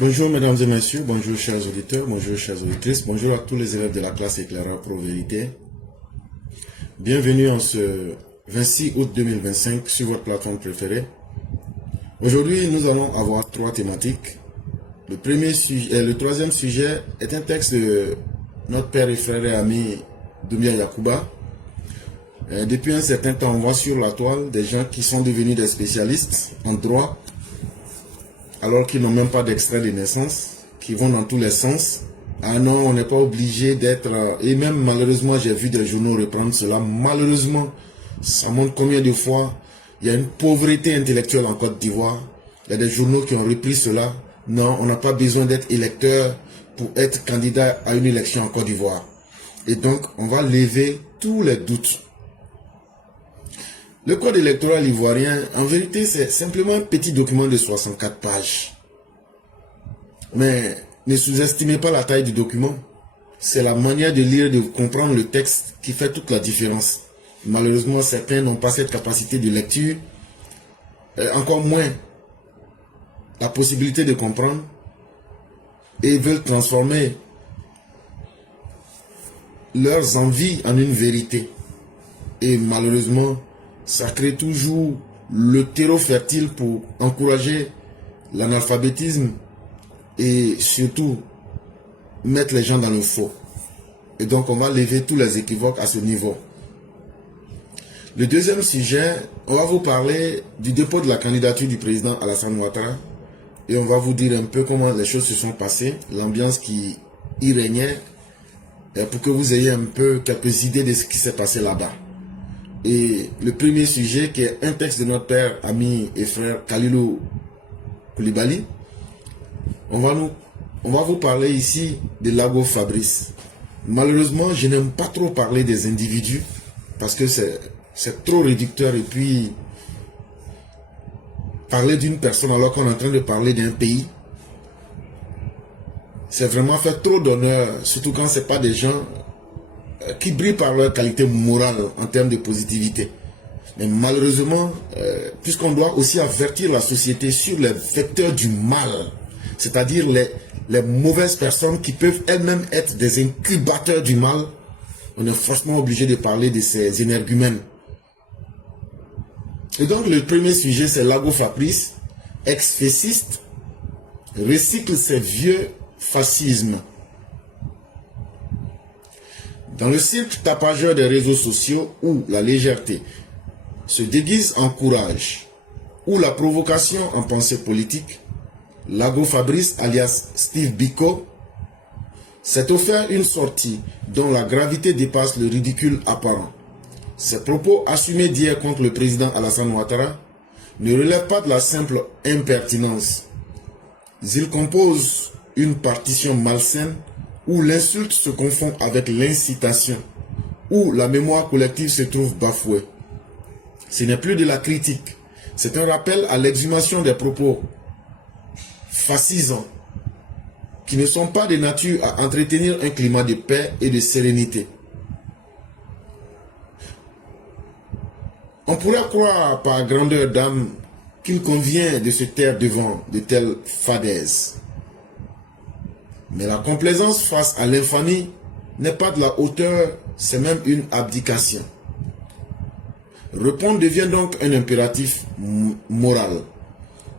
Bonjour mesdames et messieurs, bonjour chers auditeurs, bonjour chères auditrices, bonjour à tous les élèves de la classe éclaireur Pro Vérité. Bienvenue en ce 26 août 2025 sur votre plateforme préférée. Aujourd'hui, nous allons avoir trois thématiques. Le troisième sujet est un texte de notre père et frère et ami Doumbia Yacouba. Depuis un certain temps, on voit sur la toile des gens qui sont devenus des spécialistes en droit, alors qu'ils n'ont même pas d'extrait de naissance, qui vont dans tous les sens. Ah non, on n'est pas obligé d'être... Et même malheureusement, j'ai vu des journaux reprendre cela. Malheureusement, ça montre combien de fois il y a une pauvreté intellectuelle en Côte d'Ivoire. Il y a des journaux qui ont repris cela. Non, on n'a pas besoin d'être électeur pour être candidat à une élection en Côte d'Ivoire. Et donc, on va lever tous les doutes. Le code électoral ivoirien, en vérité, c'est simplement un petit document de 64 pages. Mais ne sous-estimez pas la taille du document. C'est la manière de lire et de comprendre le texte qui fait toute la différence. Malheureusement, certains n'ont pas cette capacité de lecture, encore moins la possibilité de comprendre, et veulent transformer leurs envies en une vérité. Et malheureusement, ça crée toujours le terreau fertile pour encourager l'analphabétisme et surtout mettre les gens dans le faux. Et donc on va lever tous les équivoques à ce niveau. Le deuxième sujet, on va vous parler du dépôt de la candidature du président Alassane Ouattara et on va vous dire un peu comment les choses se sont passées, l'ambiance qui y régnait, pour que vous ayez un peu quelques idées de ce qui s'est passé là-bas. Et le premier sujet, qui est un texte de notre père, ami et frère Khalilou Koulibaly, on va vous parler ici de Lago Fabrice. Malheureusement, je n'aime pas trop parler des individus parce que c'est trop réducteur et puis parler d'une personne alors qu'on est en train de parler d'un pays, c'est vraiment faire trop d'honneur, surtout quand ce n'est pas des gens qui brillent par leur qualité morale en termes de positivité. Mais malheureusement, puisqu'on doit aussi avertir la société sur les vecteurs du mal, c'est-à-dire les mauvaises personnes qui peuvent elles-mêmes être des incubateurs du mal, on est forcément obligé de parler de ces énergumènes. Et donc le premier sujet, c'est Lago Fabrice, ex-fasciste, recycle ses vieux fascismes. Dans le cirque tapageur des réseaux sociaux où la légèreté se déguise en courage, où la provocation en pensée politique, Lago Fabrice alias Steve Biko s'est offert une sortie dont la gravité dépasse le ridicule apparent. Ses propos assumés d'hier contre le président Alassane Ouattara ne relèvent pas de la simple impertinence. Ils composent une partition malsaine où l'insulte se confond avec l'incitation, où la mémoire collective se trouve bafouée. Ce n'est plus de la critique, c'est un rappel à l'exhumation des propos fascisants qui ne sont pas de nature à entretenir un climat de paix et de sérénité. On pourrait croire par grandeur d'âme qu'il convient de se taire devant de telles fadaises. Mais la complaisance face à l'infamie n'est pas de la hauteur, c'est même une abdication. Répondre devient donc un impératif moral,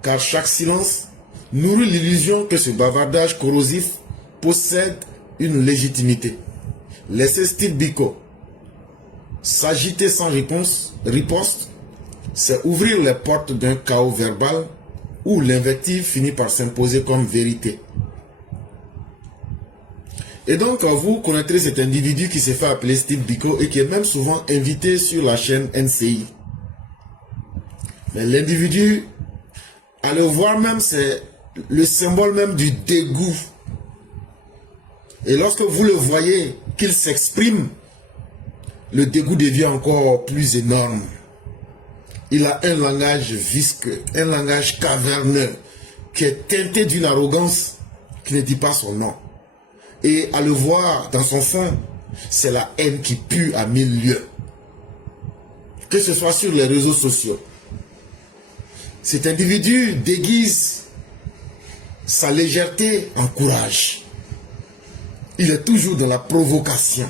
car chaque silence nourrit l'illusion que ce bavardage corrosif possède une légitimité. Laisser Steve Biko s'agiter sans riposte, c'est ouvrir les portes d'un chaos verbal où l'invective finit par s'imposer comme vérité. Et donc, vous connaîtrez cet individu qui s'est fait appeler Steve Biko et qui est même souvent invité sur la chaîne NCI. Mais l'individu, à le voir même, c'est le symbole même du dégoût. Et lorsque vous le voyez, qu'il s'exprime, le dégoût devient encore plus énorme. Il a un langage visqueux, un langage caverneux, qui est teinté d'une arrogance qui ne dit pas son nom. Et à le voir dans son fond, c'est la haine qui pue à 1000 lieues. Que ce soit sur les réseaux sociaux. Cet individu déguise Sa légèreté encourage. Il est toujours dans la provocation.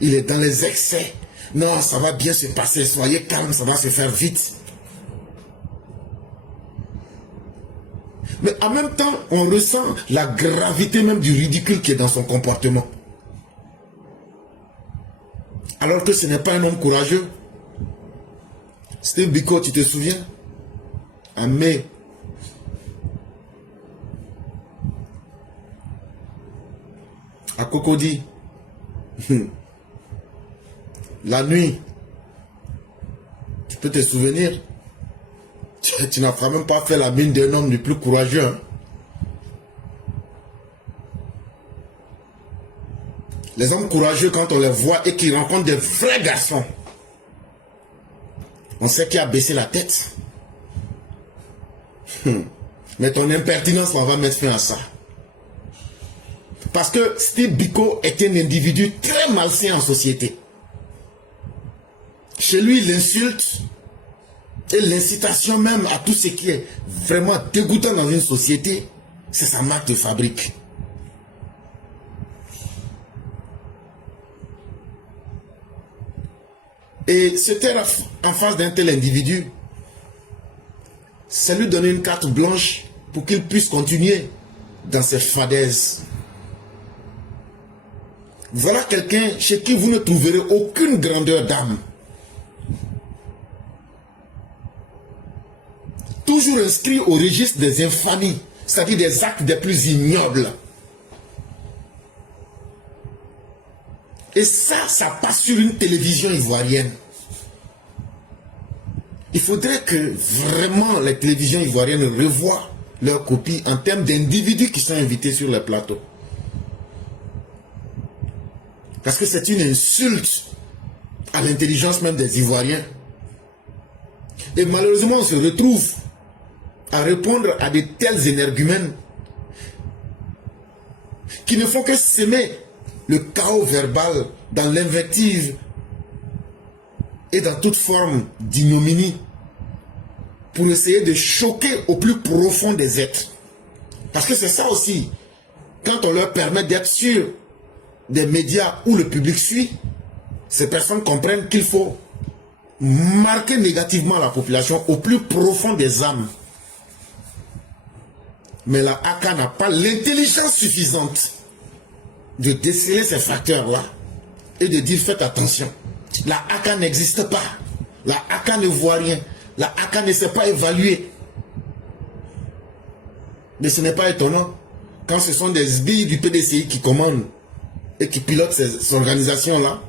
Il est dans les excès. Non, ça va bien se passer. Soyez calme, ça va se faire vite. Mais en même temps, on ressent la gravité même du ridicule qui est dans son comportement. Alors que ce n'est pas un homme courageux. Steve Biko, tu te souviens? En mai. À Cocody. La nuit. Tu peux te souvenir? Tu n'as quand même pas fait la mine d'un homme le plus courageux. Hein? Les hommes courageux, quand on les voit et qu'ils rencontrent des vrais garçons, on sait qui a baissé la tête. Mais ton impertinence, on va mettre fin à ça. Parce que Steve Biko est un individu très malsain en société. Chez lui, l'insulte et l'incitation même à tout ce qui est vraiment dégoûtant dans une société, c'est sa marque de fabrique. Et se taire en face d'un tel individu, c'est lui donner une carte blanche pour qu'il puisse continuer dans ses fadaises. Voilà quelqu'un chez qui vous ne trouverez aucune grandeur d'âme. Toujours inscrit au registre des infamies, c'est-à-dire des actes des plus ignobles. Et ça passe sur une télévision ivoirienne. Il faudrait que vraiment les télévisions ivoiriennes revoient leurs copies en termes d'individus qui sont invités sur les plateaux. Parce que c'est une insulte à l'intelligence même des Ivoiriens. Et malheureusement, on se retrouve à répondre à de tels énergumènes qui ne font que s'aimer le chaos verbal dans l'invective et dans toute forme d'ignominie pour essayer de choquer au plus profond des êtres. Parce que c'est ça aussi, quand on leur permet d'être sur des médias où le public suit, ces personnes comprennent qu'il faut marquer négativement la population au plus profond des âmes. Mais la AK n'a pas l'intelligence suffisante de déceler ces facteurs-là et de dire faites attention. La AK n'existe pas. La AK ne voit rien. La AK ne sait pas évaluer. Mais ce n'est pas étonnant quand ce sont des sbires du PDCI qui commandent et qui pilotent ces organisations-là.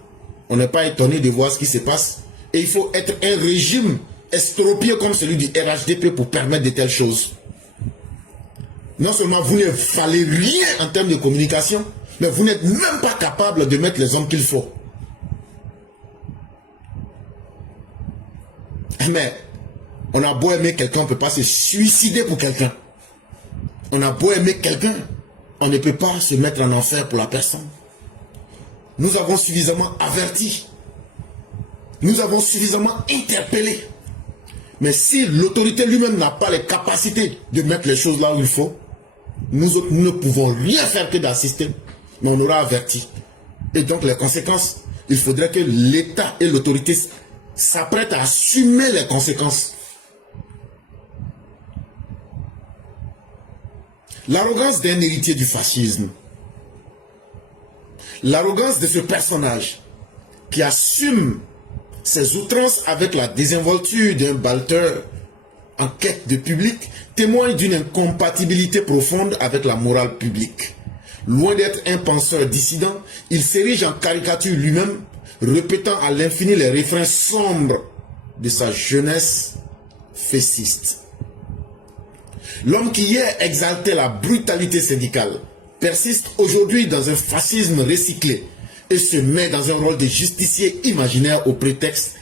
On n'est pas étonné de voir ce qui se passe. Et il faut être un régime estropié comme celui du RHDP pour permettre de telles choses. Non seulement vous ne valez rien en termes de communication, mais vous n'êtes même pas capable de mettre les hommes qu'il faut. Mais on a beau aimer quelqu'un, on ne peut pas se suicider pour quelqu'un. On a beau aimer quelqu'un, on ne peut pas se mettre en enfer pour la personne. Nous avons suffisamment averti. Nous avons suffisamment interpellé. Mais si l'autorité lui-même n'a pas les capacités de mettre les choses là où il faut, nous autres, nous ne pouvons rien faire que d'assister. Mais on aura averti. Et donc les conséquences, il faudrait que l'État et l'autorité s'apprêtent à assumer les conséquences. L'arrogance d'un héritier du fascisme. L'arrogance de ce personnage qui assume ses outrances avec la désinvolture d'un balteur en quête de public témoigne d'une incompatibilité profonde avec la morale publique. Loin d'être un penseur dissident, il s'érige en caricature lui-même, répétant à l'infini les refrains sombres de sa jeunesse fessiste. L'homme qui hier exaltait la brutalité syndicale persiste aujourd'hui dans un fascisme recyclé et se met dans un rôle de justicier imaginaire au prétexte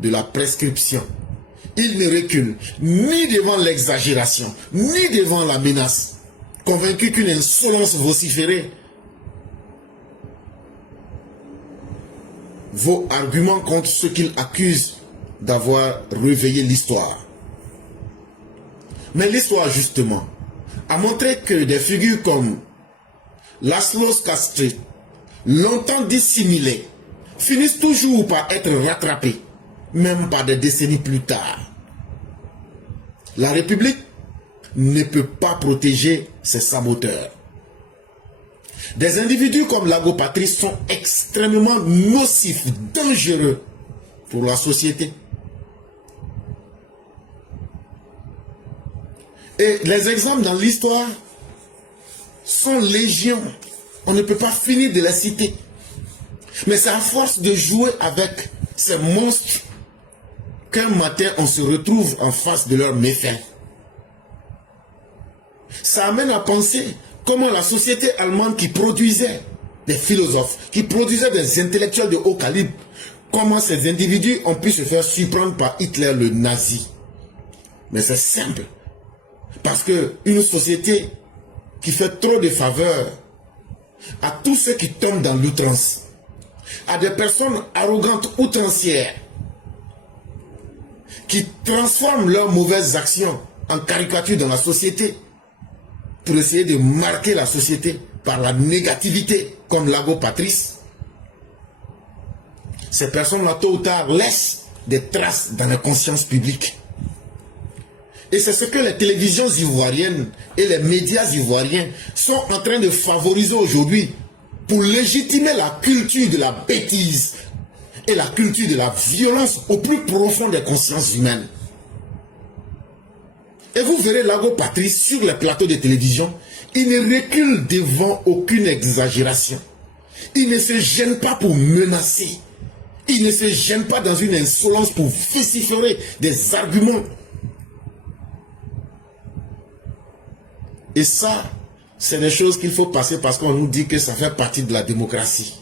de la prescription. Il ne recule ni devant l'exagération, ni devant la menace, convaincu qu'une insolence vociférée vaut argument contre ceux qu'il accuse d'avoir réveillé l'histoire. Mais l'histoire, justement, a montré que des figures comme Laszlo Castri, longtemps dissimulés, finissent toujours par être rattrapés, même pas des décennies plus tard. La République ne peut pas protéger ses saboteurs. Des individus comme Lago Patrice sont extrêmement nocifs, dangereux pour la société. Et les exemples dans l'histoire sont légion. On ne peut pas finir de les citer. Mais c'est à force de jouer avec ces monstres qu'un matin on se retrouve en face de leurs méfaits. Ça amène à penser comment la société allemande qui produisait des philosophes, qui produisait des intellectuels de haut calibre, comment ces individus ont pu se faire surprendre par Hitler le nazi. Mais c'est simple. Parce qu'une société qui fait trop de faveurs à tous ceux qui tombent dans l'outrance, à des personnes arrogantes outrancières, qui transforment leurs mauvaises actions en caricature dans la société, pour essayer de marquer la société par la négativité, comme Lago Patrice, ces personnes-là, tôt ou tard, laissent des traces dans la conscience publique. Et c'est ce que les télévisions ivoiriennes et les médias ivoiriens sont en train de favoriser aujourd'hui pour légitimer la culture de la bêtise et la culture de la violence au plus profond des consciences humaines. Et vous verrez Lago Patrice sur les plateaux de télévision, il ne recule devant aucune exagération. Il ne se gêne pas pour menacer. Il ne se gêne pas dans une insolence pour vociférer des arguments. Et ça, c'est des choses qu'il faut passer parce qu'on nous dit que ça fait partie de la démocratie.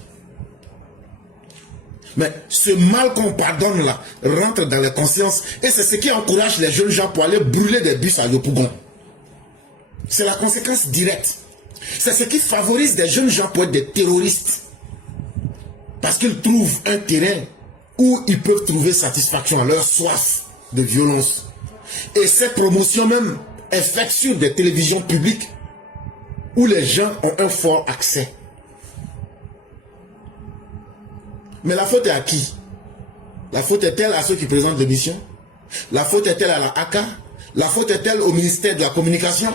Mais ce mal qu'on pardonne là rentre dans les consciences et c'est ce qui encourage les jeunes gens pour aller brûler des bus à Yopougon. C'est la conséquence directe. C'est ce qui favorise des jeunes gens pour être des terroristes. Parce qu'ils trouvent un terrain où ils peuvent trouver satisfaction à leur soif de violence. Et cette promotion même est faite sur des télévisions publiques où les gens ont un fort accès. Mais la faute est à qui? La faute est-elle à ceux qui présentent l'émission? La faute est-elle à la ACA? La faute est-elle au ministère de la Communication?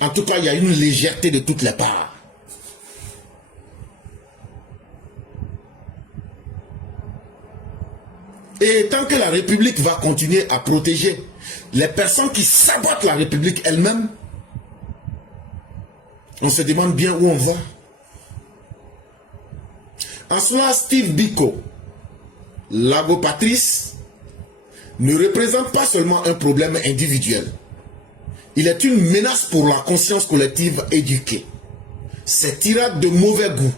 En tout cas, il y a une légèreté de toutes les parts. Et tant que la République va continuer à protéger les personnes qui sabotent la République elle-même, on se demande bien où on va. En cela, Steve Biko, Lago Patrice, ne représente pas seulement un problème individuel. Il est une menace pour la conscience collective éduquée. Ces tirades de mauvais goût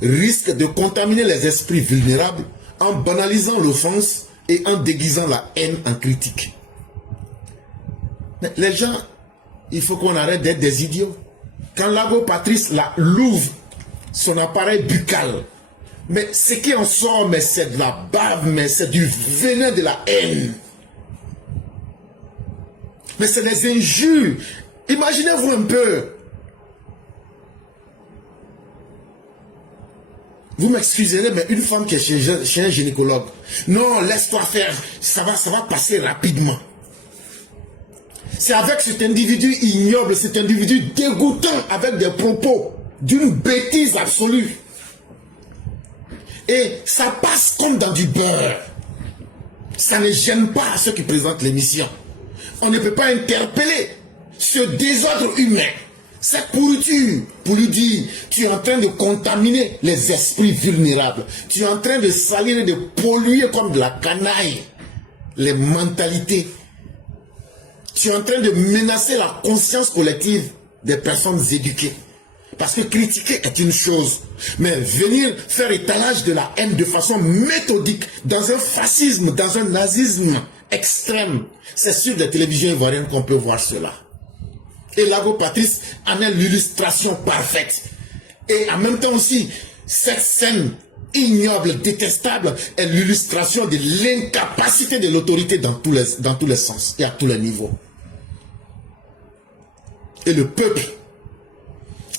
risquent de contaminer les esprits vulnérables en banalisant l'offense et en déguisant la haine en critique. Mais les gens, il faut qu'on arrête d'être des idiots. Quand Lago Patrice l'ouvre son appareil buccal, mais ce qui en sort, mais c'est de la bave, mais c'est du venin de la haine. Mais c'est des injures. Imaginez-vous un peu. Vous m'excuserez, mais une femme qui est chez un gynécologue, non, laisse-toi faire, ça va passer rapidement. C'est avec cet individu ignoble, cet individu dégoûtant, avec des propos d'une bêtise absolue. Et ça passe comme dans du beurre. Ça ne gêne pas ceux qui présentent l'émission. On ne peut pas interpeller ce désordre humain, cette pourriture, pour lui dire, tu es en train de contaminer les esprits vulnérables. Tu es en train de salir et de polluer comme de la canaille les mentalités. Tu es en train de menacer la conscience collective des personnes éduquées. Parce que critiquer est une chose, mais venir faire étalage de la haine de façon méthodique, dans un fascisme, dans un nazisme extrême, c'est sur des télévisions ivoiriennes qu'on peut voir cela. Et Lago Patrice en est l'illustration parfaite. Et en même temps aussi, cette scène ignoble, détestable, est l'illustration de l'incapacité de l'autorité dans tous les sens et à tous les niveaux. Et le peuple,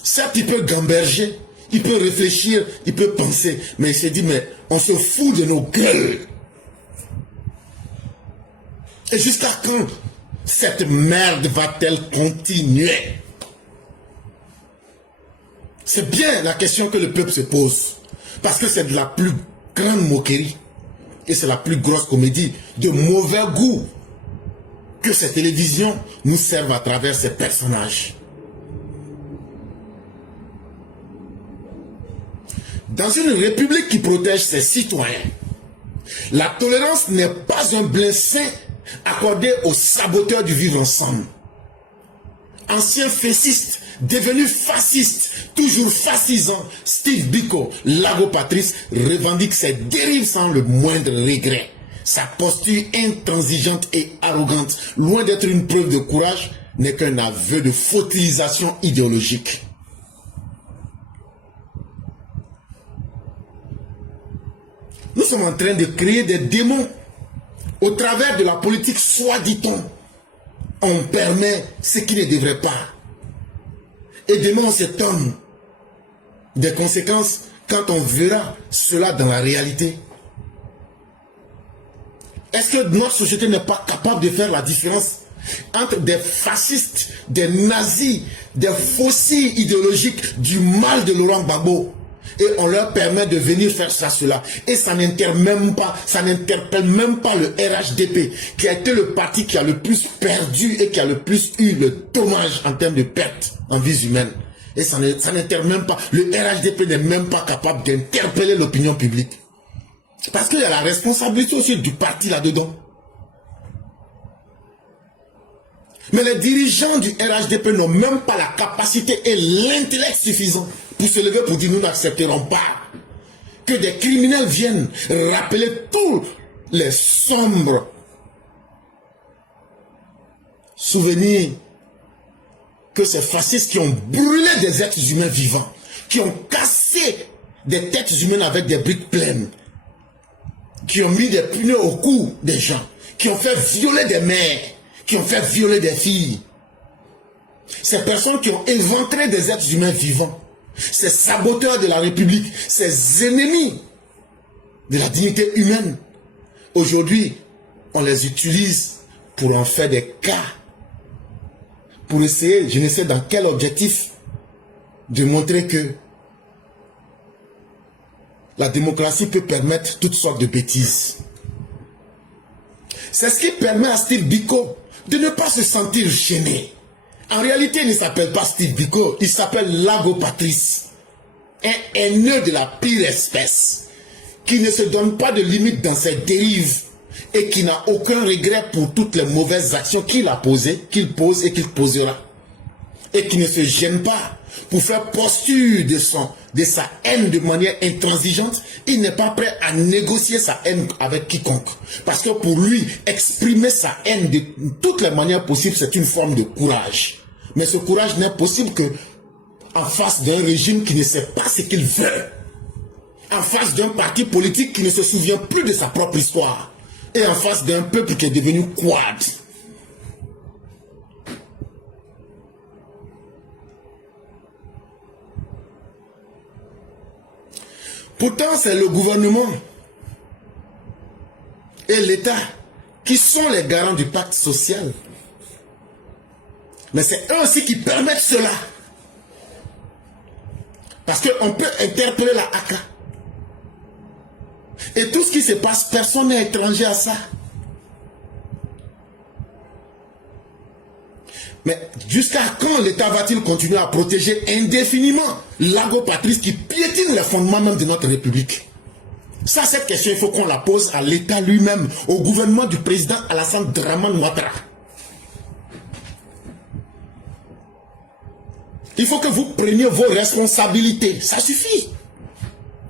certes, il peut gamberger, il peut réfléchir, il peut penser, mais il s'est dit, mais on se fout de nos gueules. Et jusqu'à quand cette merde va-t-elle continuer? C'est bien la question que le peuple se pose. Parce que c'est de la plus grande moquerie. Et c'est la plus grosse comédie de mauvais goût que ces télévisions nous servent à travers ces personnages. Dans une république qui protège ses citoyens, la tolérance n'est pas un blanc-seing accordé aux saboteurs du vivre ensemble. Ancien fessiste, devenu fasciste, toujours fascisant, Steve Biko, Lago Patrice, revendique ses dérives sans le moindre regret. Sa posture intransigeante et arrogante, loin d'être une preuve de courage, n'est qu'un aveu de foutilisation idéologique. Nous sommes en train de créer des démons. Au travers de la politique, soit dit-on, on permet ce qui ne devrait pas. Et demain, on s'étonne des conséquences quand on verra cela dans la réalité. Est-ce que notre société n'est pas capable de faire la différence entre des fascistes, des nazis, des fossiles idéologiques du mal de Laurent Gbagbo? Et on leur permet de venir faire ça, cela. Et ça n'interpelle même pas le RHDP, qui a été le parti qui a le plus perdu et qui a le plus eu le dommage en termes de pertes en vies humaines. Et ça n'interpelle même pas. Le RHDP n'est même pas capable d'interpeller l'opinion publique. Parce qu'il y a la responsabilité aussi du parti là-dedans. Mais les dirigeants du RHDP n'ont même pas la capacité et l'intellect suffisant pour se lever pour dire nous n'accepterons pas que des criminels viennent rappeler tous les sombres souvenirs que ces fascistes qui ont brûlé des êtres humains vivants, qui ont cassé des têtes humaines avec des briques pleines, qui ont mis des pneus au cou des gens, qui ont fait violer des mères, qui ont fait violer des filles. Ces personnes qui ont éventré des êtres humains vivants, ces saboteurs de la République, ces ennemis de la dignité humaine, aujourd'hui, on les utilise pour en faire des cas, pour essayer, je ne sais dans quel objectif, de montrer que la démocratie peut permettre toutes sortes de bêtises. C'est ce qui permet à Steve Biko de ne pas se sentir gêné. En réalité, il ne s'appelle pas Steve Biko, il s'appelle Lago Patrice. Un haineux de la pire espèce, qui ne se donne pas de limite dans ses dérives et qui n'a aucun regret pour toutes les mauvaises actions qu'il a posées, qu'il pose et qu'il posera. Et qui ne se gêne pas pour faire posture de sa haine de manière intransigeante. Il n'est pas prêt à négocier sa haine avec quiconque. Parce que pour lui, exprimer sa haine de toutes les manières possibles, c'est une forme de courage. Mais ce courage n'est possible que en face d'un régime qui ne sait pas ce qu'il veut. En face d'un parti politique qui ne se souvient plus de sa propre histoire. Et en face d'un peuple qui est devenu quad. Pourtant, c'est le gouvernement et l'État qui sont les garants du pacte social. Mais c'est eux aussi qui permettent cela. Parce qu'on peut interpeller la ACA. Et tout ce qui se passe, personne n'est étranger à ça. Mais jusqu'à quand l'État va-t-il continuer à protéger indéfiniment Lago Patrice qui piétine les fondements même de notre République? Ça, cette question, il faut qu'on la pose à l'État lui-même, au gouvernement du président Alassane Dramane Ouattara. Il faut que vous preniez vos responsabilités. Ça suffit.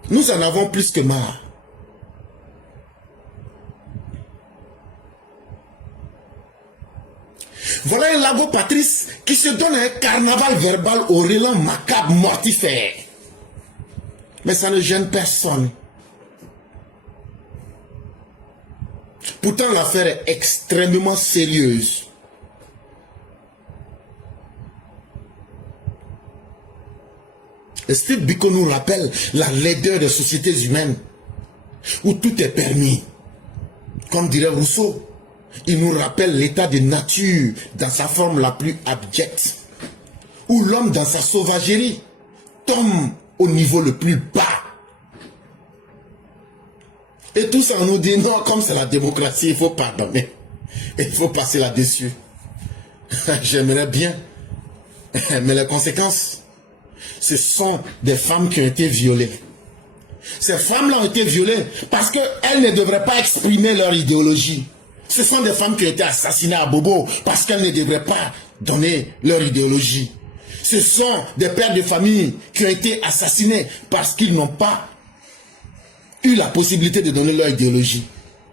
Nous en avons plus que marre. Voilà un Lago Patrice qui se donne un carnaval verbal au relent macabre mortifère. Mais ça ne gêne personne. Pourtant, l'affaire est extrêmement sérieuse. Steve Biko nous rappelle la laideur des sociétés humaines, où tout est permis. Comme dirait Rousseau, il nous rappelle l'état de nature dans sa forme la plus abjecte, où l'homme dans sa sauvagerie tombe au niveau le plus bas. Et tout ça on nous dit non, comme c'est la démocratie, il faut pardonner. Il faut passer là-dessus. J'aimerais bien. Mais les conséquences, ce sont des femmes qui ont été violées. Ces femmes-là ont été violées parce qu'elles ne devraient pas exprimer leur idéologie. Ce sont des femmes qui ont été assassinées à Bobo parce qu'elles ne devraient pas donner leur idéologie. Ce sont des pères de famille qui ont été assassinés parce qu'ils n'ont pas eu la possibilité de donner leur idéologie.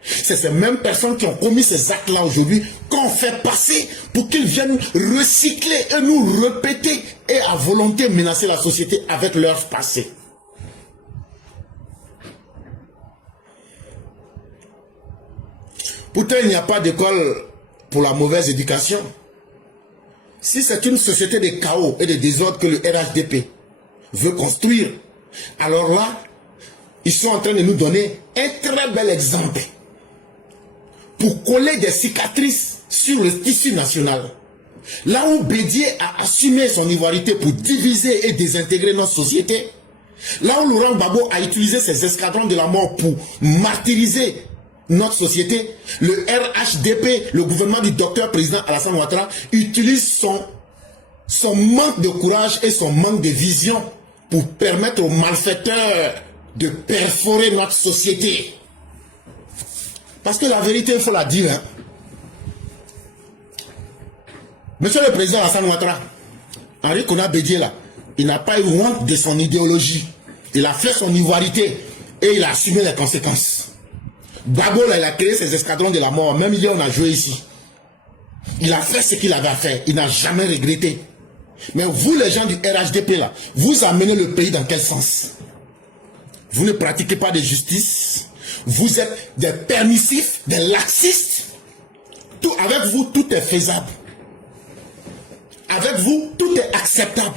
C'est ces mêmes personnes qui ont commis ces actes-là aujourd'hui qu'on fait passer pour qu'ils viennent recycler et nous répéter et à volonté menacer la société avec leur passé. Pourtant, il n'y a pas d'école pour la mauvaise éducation. Si c'est une société de chaos et de désordre que le RHDP veut construire, alors là, ils sont en train de nous donner un très bel exemple pour coller des cicatrices sur le tissu national. Là où Bédié a assumé son ivoirité pour diviser et désintégrer notre société, là où Laurent Gbagbo a utilisé ses escadrons de la mort pour martyriser notre société, le RHDP, le gouvernement du docteur président Alassane Ouattara, utilise son manque de courage et son manque de vision pour permettre aux malfaiteurs de perforer notre société. Parce que la vérité, il faut la dire. Hein. Monsieur le président Alassane Ouattara, Henri Konan Bédié là, il n'a pas eu honte de son idéologie. Il a fait son ivoirité et il a assumé les conséquences. Gbagbo là, il a créé ses escadrons de la mort. Même hier, on a joué ici. Il a fait ce qu'il avait à faire. Il n'a jamais regretté. Mais vous, les gens du RHDP là, vous amenez le pays dans quel sens? Vous ne pratiquez pas de justice. Vous êtes des permissifs, des laxistes. Tout, avec vous, tout est faisable. Avec vous, tout est acceptable.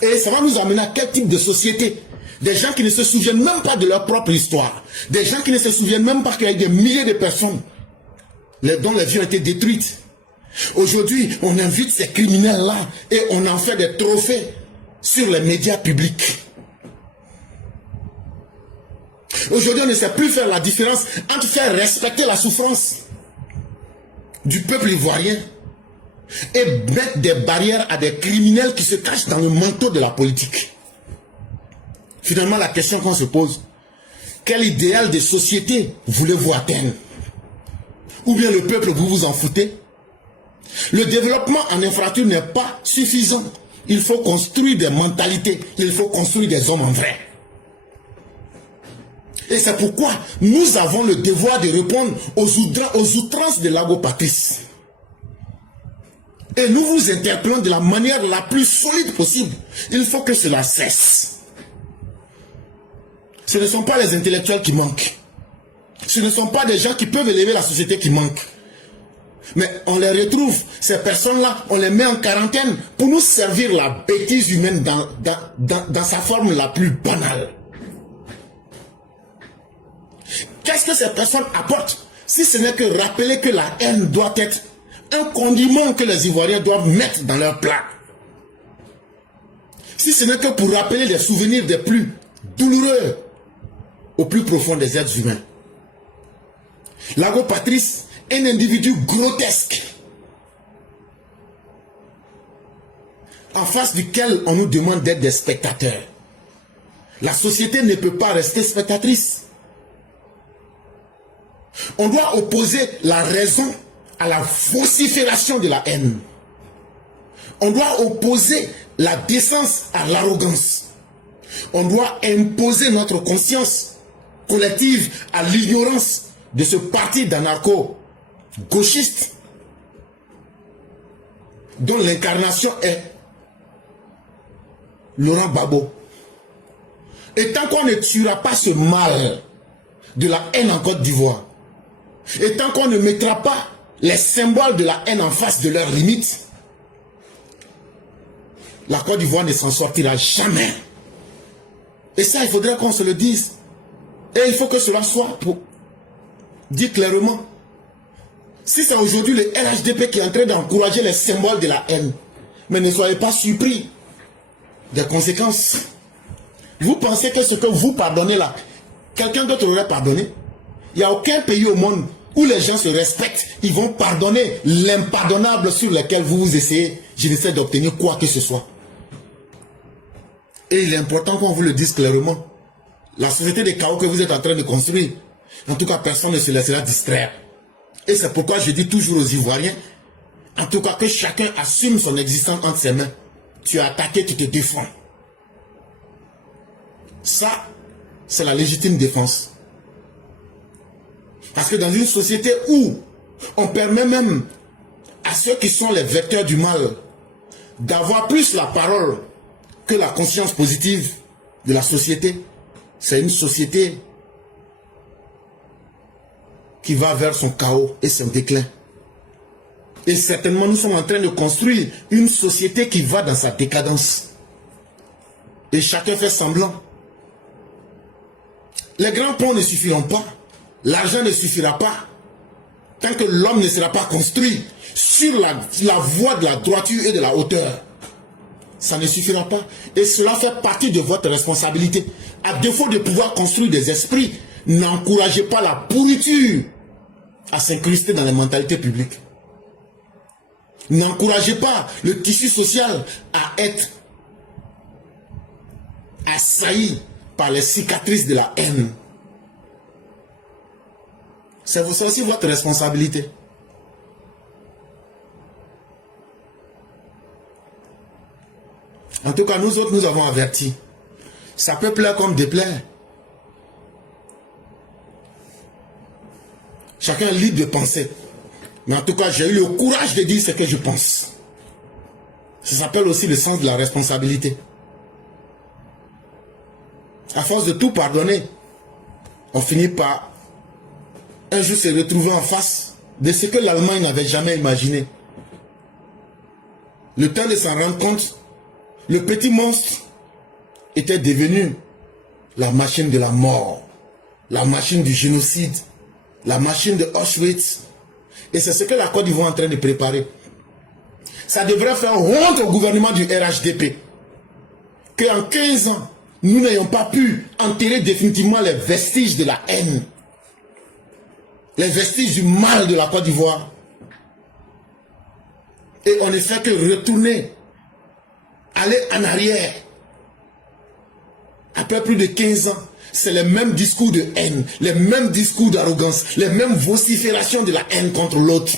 Et ça va nous amener à quel type de société? Des gens qui ne se souviennent même pas de leur propre histoire. Des gens qui ne se souviennent même pas qu'il y a des milliers de personnes dont les vies ont été détruites. Aujourd'hui, on invite ces criminels-là et on en fait des trophées sur les médias publics. Aujourd'hui, on ne sait plus faire la différence entre faire respecter la souffrance du peuple ivoirien et mettre des barrières à des criminels qui se cachent dans le manteau de la politique. Finalement, la question qu'on se pose, quel idéal de société voulez-vous atteindre? Ou bien le peuple, vous vous en foutez? Le développement en infrastructure n'est pas suffisant. Il faut construire des mentalités, il faut construire des hommes en vrai. Et c'est pourquoi nous avons le devoir de répondre aux outrances de Lago Patrice. Et nous vous interpellons de la manière la plus solide possible. Il faut que cela cesse. Ce ne sont pas les intellectuels qui manquent. Ce ne sont pas des gens qui peuvent élever la société qui manquent. Mais on les retrouve, ces personnes-là, on les met en quarantaine pour nous servir la bêtise humaine dans sa forme la plus banale. Qu'est-ce que ces personnes apportent si ce n'est que rappeler que la haine doit être un condiment que les Ivoiriens doivent mettre dans leur plat? Si ce n'est que pour rappeler les souvenirs des plus douloureux au plus profond des êtres humains. Lago Patrice, un individu grotesque en face duquel on nous demande d'être des spectateurs. La société ne peut pas rester spectatrice. On doit opposer la raison à la vocifération de la haine. On doit opposer la décence à l'arrogance. On doit imposer notre conscience collective à l'ignorance de ce parti d'anarcho-gauchistes dont l'incarnation est Laurent Gbagbo. Et tant qu'on ne tuera pas ce mal de la haine en Côte d'Ivoire, et tant qu'on ne mettra pas les symboles de la haine en face de leurs limites, la Côte d'Ivoire ne s'en sortira jamais. Et ça, il faudrait qu'on se le dise. Et il faut que cela soit dit clairement. Si c'est aujourd'hui le RHDP qui est en train d'encourager les symboles de la haine, mais ne soyez pas surpris des conséquences. Vous pensez que ce que vous pardonnez là, quelqu'un d'autre aurait pardonné? Il n'y a aucun pays au monde où les gens se respectent. Ils vont pardonner l'impardonnable sur lequel vous essayez, j'essaie d'obtenir quoi que ce soit. Et il est important qu'on vous le dise clairement. La société des chaos que vous êtes en train de construire, en tout cas, personne ne se laissera distraire. Et c'est pourquoi je dis toujours aux Ivoiriens, en tout cas, que chacun assume son existence entre ses mains. Tu es attaqué, tu te défends. Ça, c'est la légitime défense. Parce que dans une société où on permet même à ceux qui sont les vecteurs du mal d'avoir plus la parole que la conscience positive de la société, c'est une société qui va vers son chaos et son déclin. Et certainement, nous sommes en train de construire une société qui va dans sa décadence. Et chacun fait semblant. Les grands ponts ne suffiront pas. L'argent ne suffira pas. Tant que l'homme ne sera pas construit sur la voie de la droiture et de la hauteur. Ça ne suffira pas. Et cela fait partie de votre responsabilité. À défaut de pouvoir construire des esprits, n'encouragez pas la pourriture à s'incruster dans les mentalités publiques. N'encouragez pas le tissu social à être assailli par les cicatrices de la haine. C'est aussi votre responsabilité. En tout cas, nous autres, nous avons averti. Ça peut plaire comme déplaire. Chacun est libre de penser. Mais en tout cas, j'ai eu le courage de dire ce que je pense. Ça s'appelle aussi le sens de la responsabilité. À force de tout pardonner, on finit par un jour se retrouver en face de ce que l'Allemagne n'avait jamais imaginé. Le temps de s'en rendre compte, le petit monstre était devenu la machine de la mort, la machine du génocide, la machine de Auschwitz. Et c'est ce que la Côte d'Ivoire est en train de préparer. Ça devrait faire honte au gouvernement du RHDP qu'en 15 ans, nous n'ayons pas pu enterrer définitivement les vestiges de la haine, les vestiges du mal de la Côte d'Ivoire. Et on ne fait que retourner, aller en arrière. Après plus de 15 ans, c'est les mêmes discours de haine, les mêmes discours d'arrogance, les mêmes vociférations de la haine contre l'autre.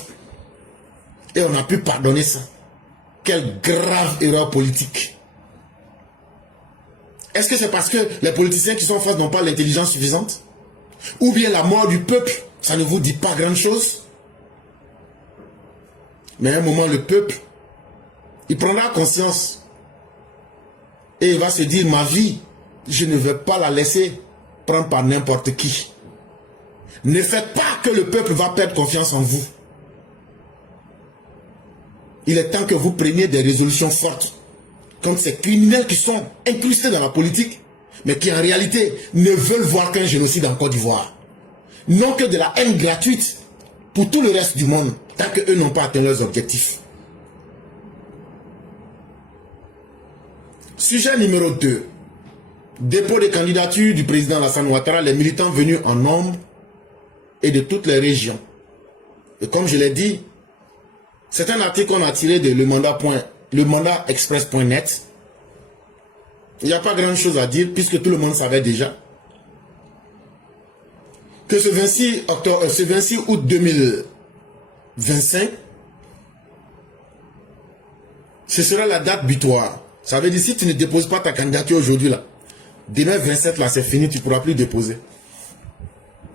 Et on a pu pardonner ça. Quelle grave erreur politique. Est-ce que c'est parce que les politiciens qui sont en face n'ont pas l'intelligence suffisante? Ou bien la mort du peuple, ça ne vous dit pas grand-chose? Mais à un moment, le peuple, il prendra conscience. Et il va se dire, ma vie, je ne vais pas la laisser prendre par n'importe qui. Ne faites pas que le peuple va perdre confiance en vous. Il est temps que vous preniez des résolutions fortes contre ces criminels qui sont incrustés dans la politique, mais qui en réalité ne veulent voir qu'un génocide en Côte d'Ivoire. Non que de la haine gratuite pour tout le reste du monde, tant qu'eux n'ont pas atteint leurs objectifs. Sujet numéro 2. Dépôt de candidature du président Alassane Ouattara, les militants venus en nombre et de toutes les régions. Et comme je l'ai dit, c'est un article qu'on a tiré de lemandatexpress.net. Il n'y a pas grand chose à dire puisque tout le monde savait déjà que ce 26 août 2025, ce sera la date butoir. Ça veut dire si tu ne déposes pas ta candidature aujourd'hui là, demain 27 là c'est fini, tu ne pourras plus déposer.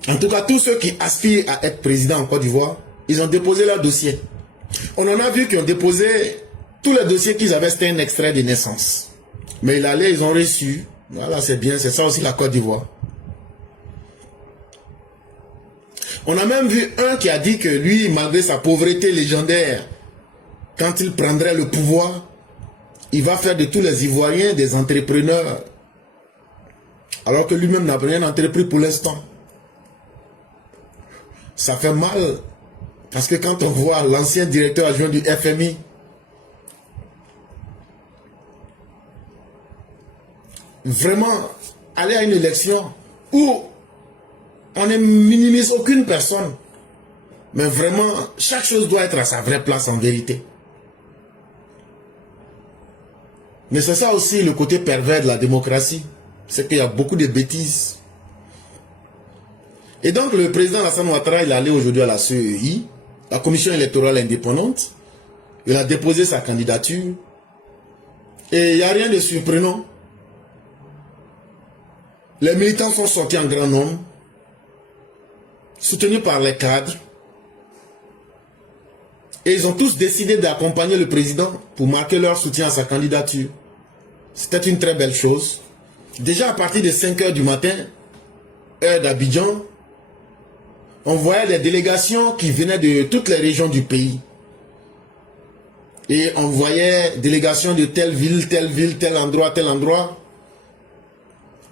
En tout cas, tous ceux qui aspirent à être président en Côte d'Ivoire, ils ont déposé leur dossier. On en a vu qui ont déposé tous les dossiers qu'ils avaient, c'était un extrait de naissance. Mais il allait, ils ont reçu. Voilà, c'est bien, c'est ça aussi la Côte d'Ivoire. On a même vu un qui a dit que lui, malgré sa pauvreté légendaire, quand il prendrait le pouvoir, il va faire de tous les Ivoiriens des entrepreneurs. alors que lui-même n'a rien entrepris pour l'instant. Ça fait mal, parce que quand on voit l'ancien directeur adjoint du FMI, vraiment aller à une élection où on ne minimise aucune personne, mais vraiment chaque chose doit être à sa vraie place en vérité. Mais c'est ça aussi le côté pervers de la démocratie, c'est qu'il y a beaucoup de bêtises. Et donc le président Alassane Ouattara, il est allé aujourd'hui à la CEI, la commission électorale indépendante, il a déposé sa candidature, et il n'y a rien de surprenant. Les militants sont sortis en grand nombre, soutenus par les cadres, et ils ont tous décidé d'accompagner le président pour marquer leur soutien à sa candidature. C'était une très belle chose. Déjà à partir de 5 h du matin, heure d'Abidjan, on voyait des délégations qui venaient de toutes les régions du pays. Et on voyait délégations de telle ville, tel endroit, tel endroit.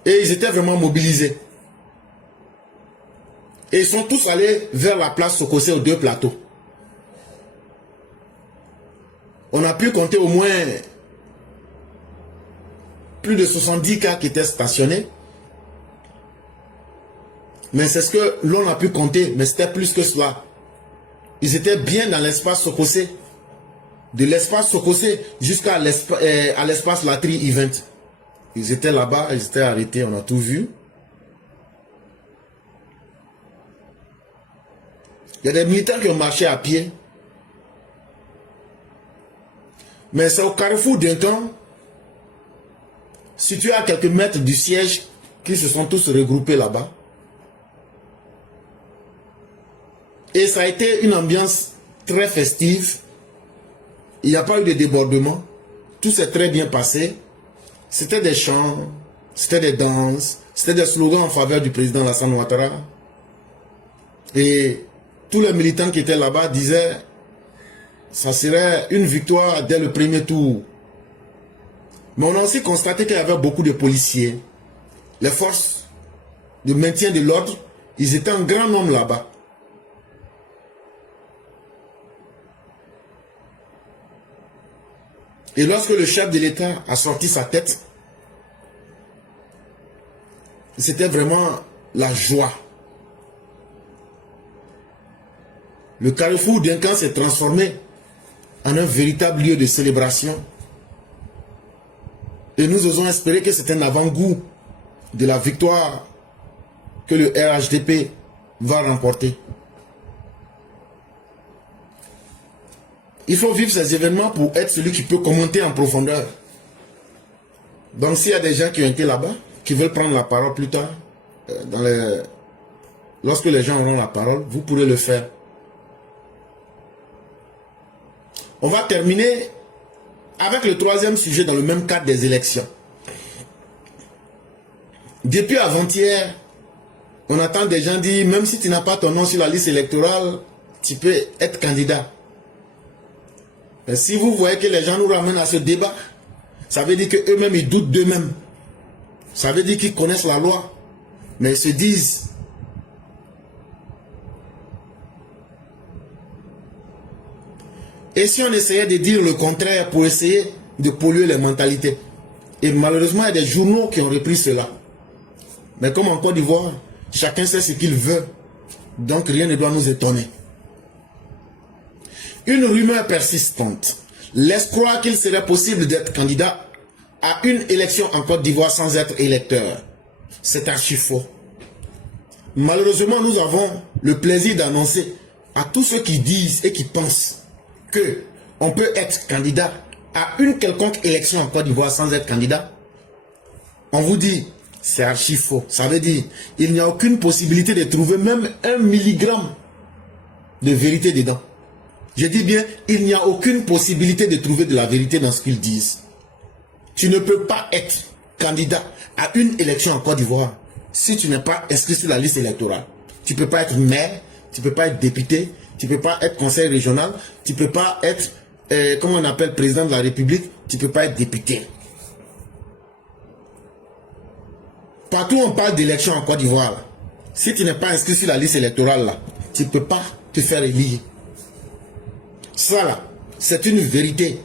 Et ils étaient vraiment mobilisés. Et ils sont tous allés vers la place Sokosé aux deux plateaux. On a pu compter au moins plus de 70 cas qui étaient stationnés. Mais c'est ce que l'on a pu compter, mais c'était plus que cela. Ils étaient bien dans l'espace Sokosé. De l'espace Sokosé jusqu'à l'espace Latri Event. Ils étaient là-bas, ils étaient arrêtés, on a tout vu. Il y a des militants qui ont marché à pied. Mais c'est au carrefour d'un temps, situé à quelques mètres du siège, qui se sont tous regroupés là-bas. Et ça a été une ambiance très festive. Il n'y a pas eu de débordement. Tout s'est très bien passé. C'était des chants, c'était des danses, c'était des slogans en faveur du président Alassane Ouattara. Et tous les militants qui étaient là-bas disaient ça serait une victoire dès le premier tour. Mais on a aussi constaté qu'il y avait beaucoup de policiers. Les forces de maintien de l'ordre, ils étaient en grand nombre là-bas. Et lorsque le chef de l'État a sorti sa tête, c'était vraiment la joie. Le carrefour d'un camp s'est transformé en un véritable lieu de célébration. Et nous osons espérer que c'est un avant-goût de la victoire que le RHDP va remporter. Il faut vivre ces événements pour être celui qui peut commenter en profondeur. Donc s'il y a des gens qui ont été là-bas, qui veulent prendre la parole plus tard, lorsque les gens auront la parole, vous pourrez le faire. On va terminer avec le troisième sujet dans le même cadre des élections. Depuis avant-hier, on entend des gens dire, même si tu n'as pas ton nom sur la liste électorale, tu peux être candidat. Et si vous voyez que les gens nous ramènent à ce débat, ça veut dire qu'eux-mêmes, ils doutent d'eux-mêmes. Ça veut dire qu'ils connaissent la loi, mais ils se disent, et si on essayait de dire le contraire pour essayer de polluer les mentalités? Et malheureusement, il y a des journaux qui ont repris cela. Mais comme en Côte d'Ivoire, chacun sait ce qu'il veut, donc rien ne doit nous étonner. Une rumeur persistante laisse croire qu'il serait possible d'être candidat à une élection en Côte d'Ivoire sans être électeur. C'est archi faux. Malheureusement, nous avons le plaisir d'annoncer à tous ceux qui disent et qui pensent que on peut être candidat à une quelconque élection en Côte d'Ivoire sans être candidat. On vous dit, c'est archi faux. Ça veut dire, il n'y a aucune possibilité de trouver même 1 milligramme de vérité dedans. Je dis bien, il n'y a aucune possibilité de trouver de la vérité dans ce qu'ils disent. Tu ne peux pas être candidat à une élection en Côte d'Ivoire si tu n'es pas inscrit sur la liste électorale. Tu ne peux pas être maire, tu ne peux pas être député, tu ne peux pas être conseiller régional, tu ne peux pas être, comment on appelle, président de la République, tu ne peux pas être député. Partout où on parle d'élection en Côte d'Ivoire, si tu n'es pas inscrit sur la liste électorale, là, tu ne peux pas te faire élire. Ça, là, c'est une vérité.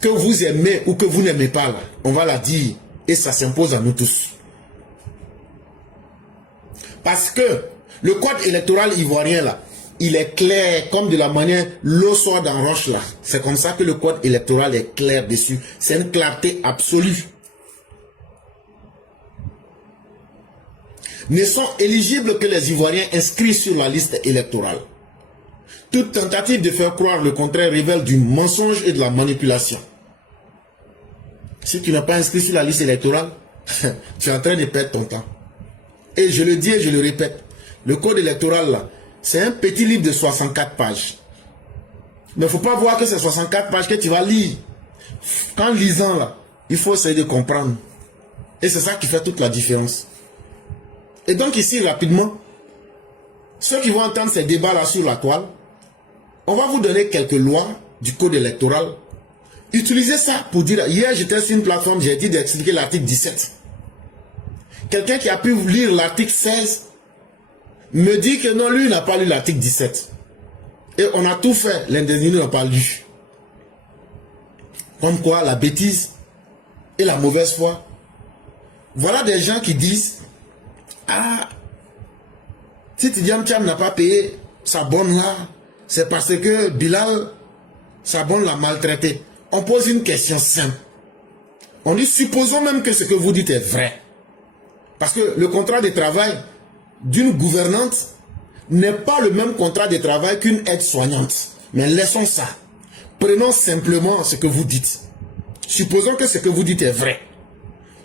Que vous aimez ou que vous n'aimez pas, là, on va la dire. Et ça s'impose à nous tous. Parce que le code électoral ivoirien, là, il est clair comme de la manière l'eau sort dans roche, là. C'est comme ça que le code électoral est clair dessus. C'est une clarté absolue. Ne sont éligibles que les Ivoiriens inscrits sur la liste électorale. Toute tentative de faire croire le contraire révèle du mensonge et de la manipulation. Si tu n'es pas inscrit sur la liste électorale, tu es en train de perdre ton temps. Et je le dis et je le répète, le code électoral là, c'est un petit livre de 64 pages. Mais il ne faut pas voir que c'est 64 pages que tu vas lire. En lisant là, il faut essayer de comprendre. Et c'est ça qui fait toute la différence. Et donc ici, rapidement, ceux qui vont entendre ces débats-là sur la toile, on va vous donner quelques lois du code électoral. Utilisez ça pour dire, hier j'étais sur une plateforme, j'ai dit d'expliquer l'article 17. Quelqu'un qui a pu lire l'article 16 me dit que non, lui n'a pas lu l'article 17. Et on a tout fait, l'individu n'a pas lu. Comme quoi, la bêtise et la mauvaise foi. Voilà des gens qui disent, ah, si Tidiane Thiam n'a pas payé sa bonne là, c'est parce que Bilal, sa bonne l'a maltraité. On pose une question simple. On dit, supposons même que ce que vous dites est vrai. Parce que le contrat de travail d'une gouvernante n'est pas le même contrat de travail qu'une aide-soignante. Mais laissons ça. Prenons simplement ce que vous dites. Supposons que ce que vous dites est vrai.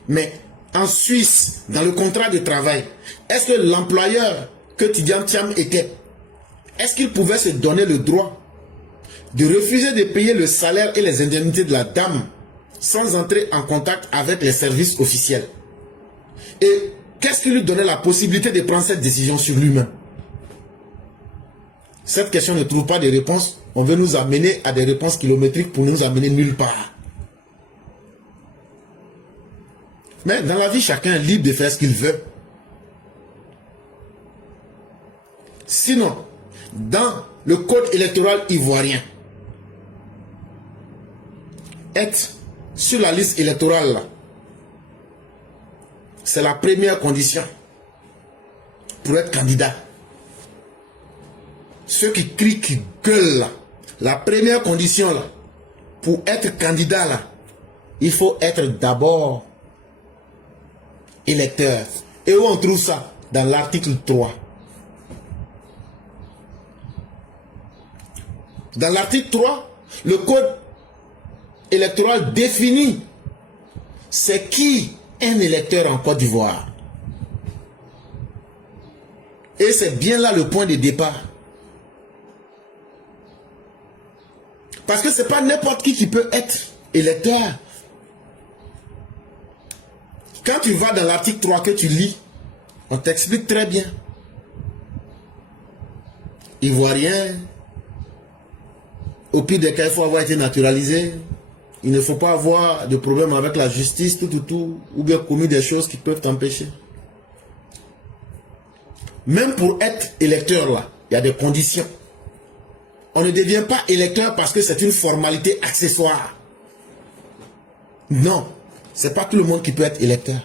Mais en Suisse, dans le contrat de travail, est-ce que l'employeur que Tidiane Thiam était, est-ce qu'il pouvait se donner le droit de refuser de payer le salaire et les indemnités de la dame sans entrer en contact avec les services officiels? Et qu'est-ce qui lui donnait la possibilité de prendre cette décision sur lui-même? Cette question ne trouve pas de réponse. On veut nous amener à des réponses kilométriques pour nous amener nulle part. Mais dans la vie, chacun est libre de faire ce qu'il veut. Sinon, dans le code électoral ivoirien, être sur la liste électorale là, c'est la première condition pour être candidat. Ceux qui crient, qui gueulent là, la première condition là, pour être candidat là, il faut être d'abord électeur. Et où on trouve ça? Dans l'article 3. Dans l'article 3, le code électoral définit c'est qui un électeur en Côte d'Ivoire. Et c'est bien là le point de départ. Parce que ce n'est pas n'importe qui peut être électeur. Quand tu vas dans l'article 3 que tu lis, on t'explique très bien. Ivoirien, au pire des cas, il faut avoir été naturalisé. Il ne faut pas avoir de problème avec la justice, tout, ou bien commis des choses qui peuvent t'empêcher. Même pour être électeur, là, il y a des conditions. On ne devient pas électeur parce que c'est une formalité accessoire. Non, c'est pas tout le monde qui peut être électeur.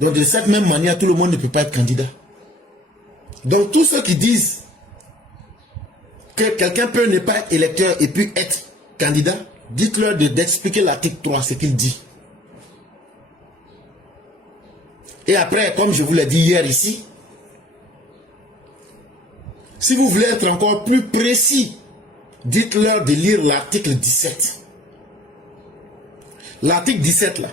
Donc de cette même manière, tout le monde ne peut pas être candidat. Donc tous ceux qui disent que quelqu'un peut ne pas être électeur et puis être candidat, dites-leur d'expliquer l'article 3, ce qu'il dit. Et après, comme je vous l'ai dit hier ici, si vous voulez être encore plus précis, dites-leur de lire l'article 17. L'article 17 là,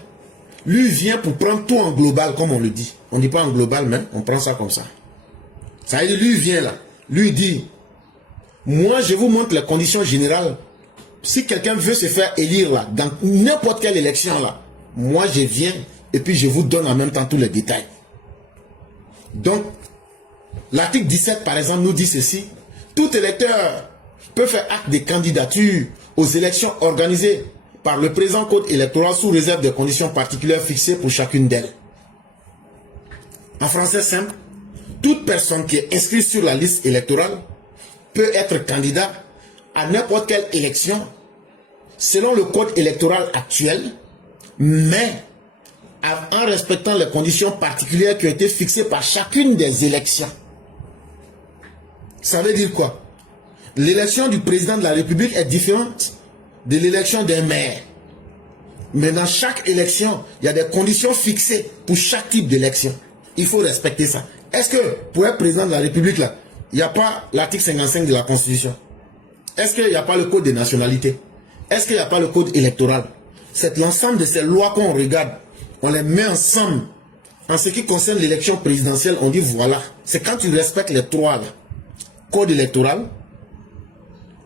lui vient pour prendre tout en global, comme on le dit. On ne dit pas en global, mais on prend ça comme ça. Ça veut dire, lui vient là, lui dit, moi je vous montre les conditions générales. Si quelqu'un veut se faire élire là, dans n'importe quelle élection là, moi je viens et puis je vous donne en même temps tous les détails. Donc, l'article 17 par exemple nous dit ceci: tout électeur peut faire acte de candidature aux élections organisées par le présent code électoral sous réserve des conditions particulières fixées pour chacune d'elles. En français simple, toute personne qui est inscrite sur la liste électorale peut être candidat à n'importe quelle élection selon le code électoral actuel, mais en respectant les conditions particulières qui ont été fixées par chacune des élections. Ça veut dire quoi? L'élection du président de la République est différente de l'élection d'un maire. Mais dans chaque élection, il y a des conditions fixées pour chaque type d'élection. Il faut respecter ça. Est-ce que pour être président de la République, là, il n'y a pas l'article 55 de la Constitution? Est-ce qu'il n'y a pas le code des nationalités? Est-ce qu'il n'y a pas le code électoral? C'est l'ensemble de ces lois qu'on regarde. On les met ensemble. En ce qui concerne l'élection présidentielle, on dit voilà. C'est quand tu respectes les trois là. Code électoral,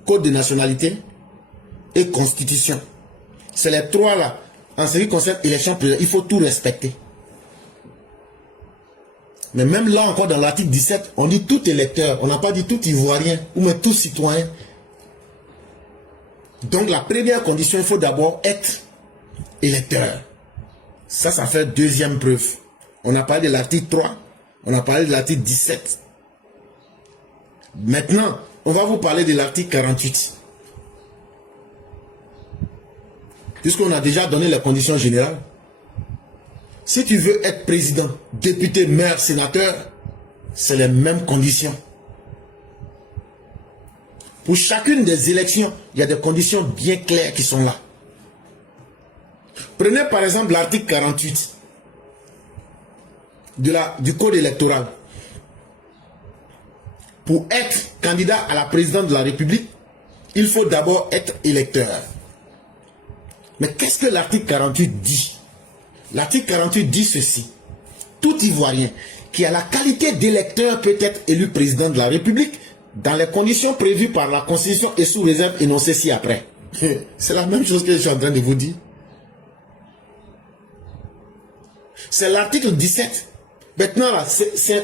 code de nationalité et constitution. C'est les trois là. En ce qui concerne l'élection présidentielle, il faut tout respecter. Mais même là encore dans l'article 17, on dit tout électeur. On n'a pas dit tout Ivoirien ou même tout citoyen. Donc la première condition, il faut d'abord être électeur. Ça fait deuxième preuve. On a parlé de l'article 3, on a parlé de l'article 17. Maintenant, on va vous parler de l'article 48. Puisqu'on a déjà donné les conditions générales. Si tu veux être président, député, maire, sénateur, c'est les mêmes conditions. Pour chacune des élections, il y a des conditions bien claires qui sont là. Prenez par exemple l'article 48 du code électoral. Pour être candidat à la présidence de la République, il faut d'abord être électeur. Mais qu'est-ce que l'article 48 dit? L'article 48 dit ceci. Tout Ivoirien qui a la qualité d'électeur peut être élu président de la République dans les conditions prévues par la Constitution et sous réserve énoncée ci-après. C'est la même chose que je suis en train de vous dire. C'est l'article 17. Maintenant,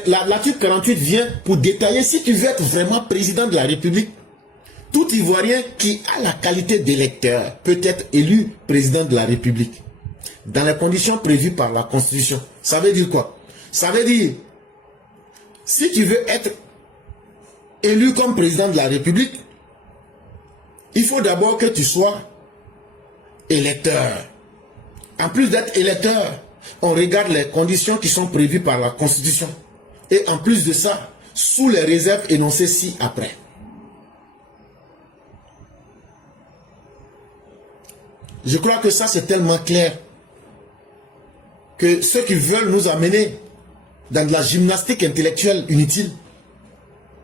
l'article 48 vient pour détailler si tu veux être vraiment président de la République. Tout Ivoirien qui a la qualité d'électeur peut être élu président de la République dans les conditions prévues par la Constitution. Ça veut dire quoi? Ça veut dire, si tu veux être élu comme président de la République, il faut d'abord que tu sois électeur. En plus d'être électeur, on regarde les conditions qui sont prévues par la Constitution. Et en plus de ça, sous les réserves énoncées ci-après. Je crois que ça c'est tellement clair que ceux qui veulent nous amener dans de la gymnastique intellectuelle inutile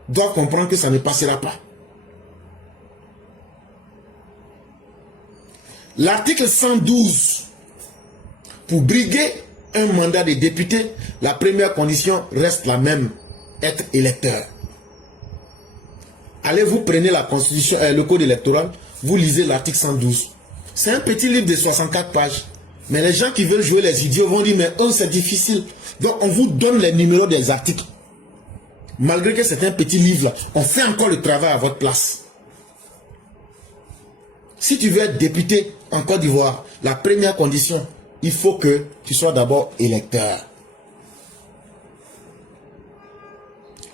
doivent comprendre que ça ne passera pas. L'article 112, pour briguer un mandat de député, la première condition reste la même, être électeur. Allez, vous prenez la Constitution, le code électoral, vous lisez l'article 112. C'est un petit livre de 64 pages. Mais les gens qui veulent jouer les idiots vont dire, mais oh, c'est difficile. Donc on vous donne les numéros des articles. Malgré que c'est un petit livre là, on fait encore le travail à votre place. Si tu veux être député en Côte d'Ivoire, la première condition, il faut que tu sois d'abord électeur.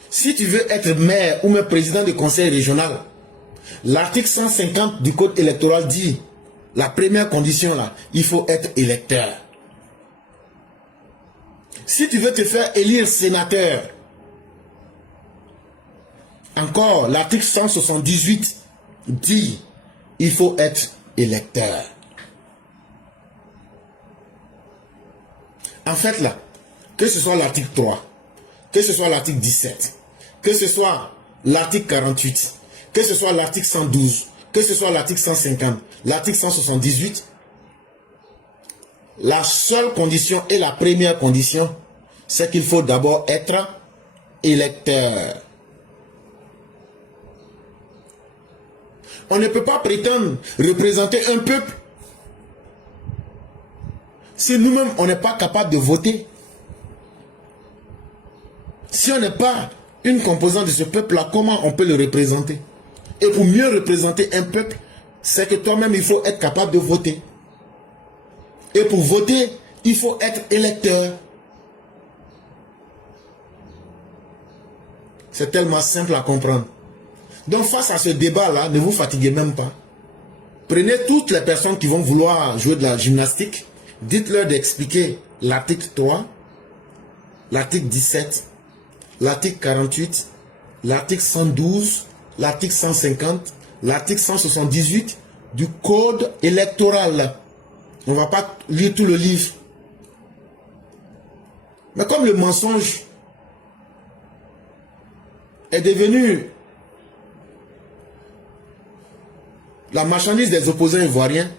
Si tu veux être maire ou même président du conseil régional, l'article 150 du code électoral dit, la première condition là, il faut être électeur. Si tu veux te faire élire sénateur, encore l'article 178 dit, il faut être électeur. En fait là, que ce soit l'article 3, que ce soit l'article 17, que ce soit l'article 48, que ce soit l'article 112, que ce soit l'article 150, l'article 178, la seule condition et la première condition, c'est qu'il faut d'abord être électeur. On ne peut pas prétendre représenter un peuple si nous-mêmes on n'est pas capable de voter. Si on n'est pas une composante de ce peuple-là, comment on peut le représenter? Et pour mieux représenter un peuple, c'est que toi-même il faut être capable de voter. Et pour voter, il faut être électeur. C'est tellement simple à comprendre. Donc face à ce débat-là, ne vous fatiguez même pas. Prenez toutes les personnes qui vont vouloir jouer de la gymnastique, dites-leur d'expliquer l'article 3, l'article 17, l'article 48, l'article 112, l'article 150, l'article 178 du code électoral. On ne va pas lire tout le livre. Mais comme le mensonge est devenu la marchandise des opposants ivoiriens,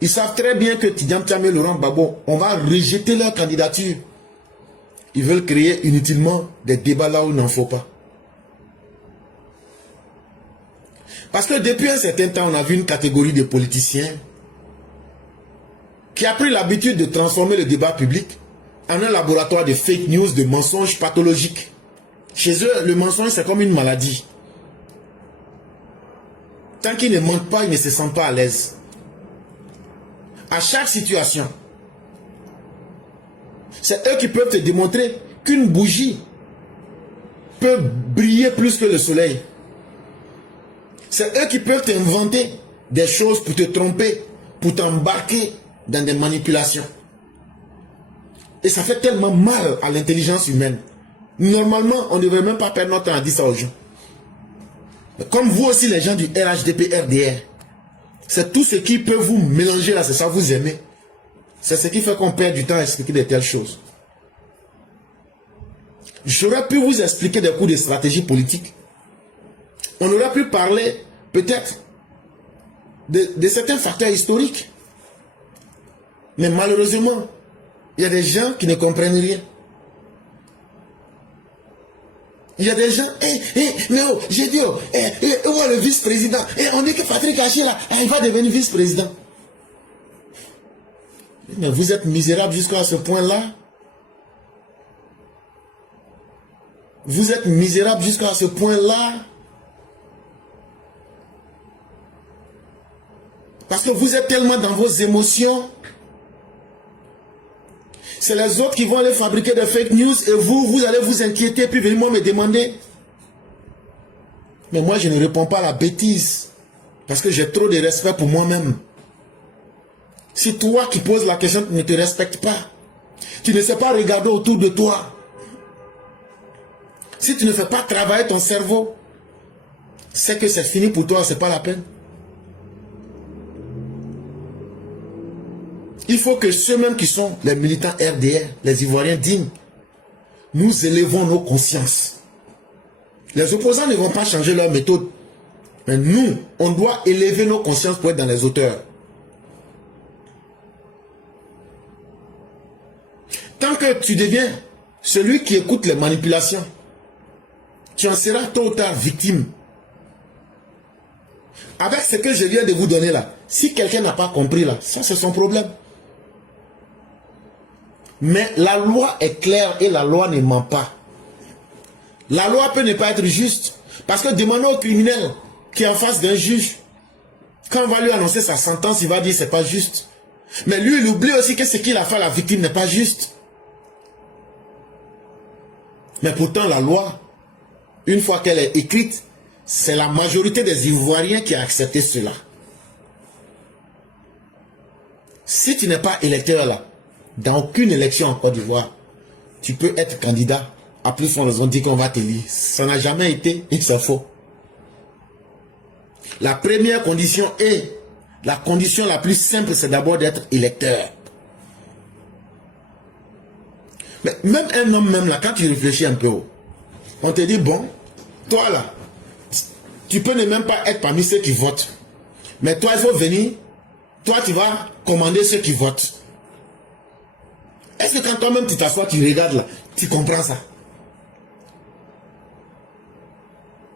ils savent très bien que Tidjam Thiam et Laurent Gbagbo, on va rejeter leur candidature. Ils veulent créer inutilement des débats là où il n'en faut pas. Parce que depuis un certain temps, on a vu une catégorie de politiciens qui a pris l'habitude de transformer le débat public en un laboratoire de fake news, de mensonges pathologiques. Chez eux, le mensonge, c'est comme une maladie. Tant qu'ils ne mentent pas, ils ne se sentent pas à l'aise. À chaque situation, c'est eux qui peuvent te démontrer qu'une bougie peut briller plus que le soleil. C'est eux qui peuvent t'inventer des choses pour te tromper, pour t'embarquer dans des manipulations. Et ça fait tellement mal à l'intelligence humaine. Normalement, on ne devrait même pas perdre notre temps à dire ça aux gens. Mais comme vous aussi, les gens du RHDP, RDR, c'est tout ce qui peut vous mélanger là, c'est ça vous aimez. C'est ce qui fait qu'on perd du temps à expliquer de telles choses. J'aurais pu vous expliquer des cours de stratégie politique. On aurait pu parler peut-être de certains facteurs historiques. Mais malheureusement, il y a des gens qui ne comprennent rien. Il y a des gens, mais oh, j'ai dit, oh, le vice-président, on dit que Patrick Haché là, il va devenir vice-président. Mais vous êtes misérable jusqu'à ce point-là. Vous êtes misérable jusqu'à ce point-là. Parce que vous êtes tellement dans vos émotions. C'est les autres qui vont aller fabriquer des fake news et vous allez vous inquiéter puis venir me demander. Mais moi, je ne réponds pas à la bêtise parce que j'ai trop de respect pour moi-même. Si toi qui poses la question ne te respectes pas, tu ne sais pas regarder autour de toi, si tu ne fais pas travailler ton cerveau, c'est que c'est fini pour toi, c'est pas la peine. Il faut que ceux-mêmes qui sont les militants RDR, les Ivoiriens dignes, nous élevons nos consciences. Les opposants ne vont pas changer leur méthode. Mais nous, on doit élever nos consciences pour être dans les hauteurs. Tant que tu deviens celui qui écoute les manipulations, tu en seras tôt ou tard victime. Avec ce que je viens de vous donner là, si quelqu'un n'a pas compris là, ça c'est son problème. Mais la loi est claire et la loi ne ment pas. La loi peut ne pas être juste. Parce que demandez au criminel qui est en face d'un juge, quand on va lui annoncer sa sentence, il va dire c'est pas juste. Mais lui, il oublie aussi que ce qu'il a fait à la victime n'est pas juste. Mais pourtant, la loi, une fois qu'elle est écrite, c'est la majorité des Ivoiriens qui a accepté cela. Si tu n'es pas électeur là, dans aucune élection en Côte d'Ivoire, tu peux être candidat. À plus forte raison, on dit qu'on va t'élire. Ça n'a jamais été et c'est faux. La première condition est, la condition la plus simple, c'est d'abord d'être électeur. Mais même un homme même là, quand tu réfléchis un peu, on te dit, bon, toi là, tu peux ne même pas être parmi ceux qui votent. Mais toi, il faut venir, toi tu vas commander ceux qui votent. Est-ce que quand toi-même tu t'assois, tu regardes là, tu comprends ça?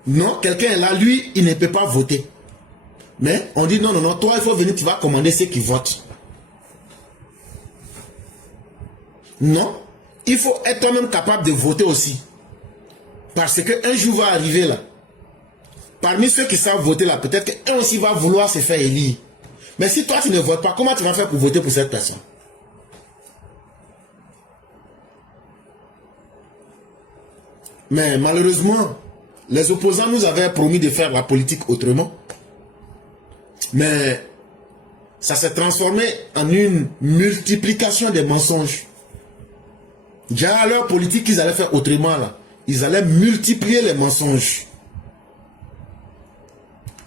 Non, quelqu'un est là, lui, il ne peut pas voter. Mais on dit non, non, non, toi, il faut venir, tu vas commander ceux qui votent. Non, il faut être toi-même capable de voter aussi. Parce qu'un jour va arriver là. Parmi ceux qui savent voter là, peut-être qu'un aussi va vouloir se faire élire. Mais si toi tu ne votes pas, comment tu vas faire pour voter pour cette personne? Mais malheureusement, les opposants nous avaient promis de faire la politique autrement. Mais ça s'est transformé en une multiplication des mensonges. Déjà, leur politique qu'ils allaient faire autrement, là, ils allaient multiplier les mensonges.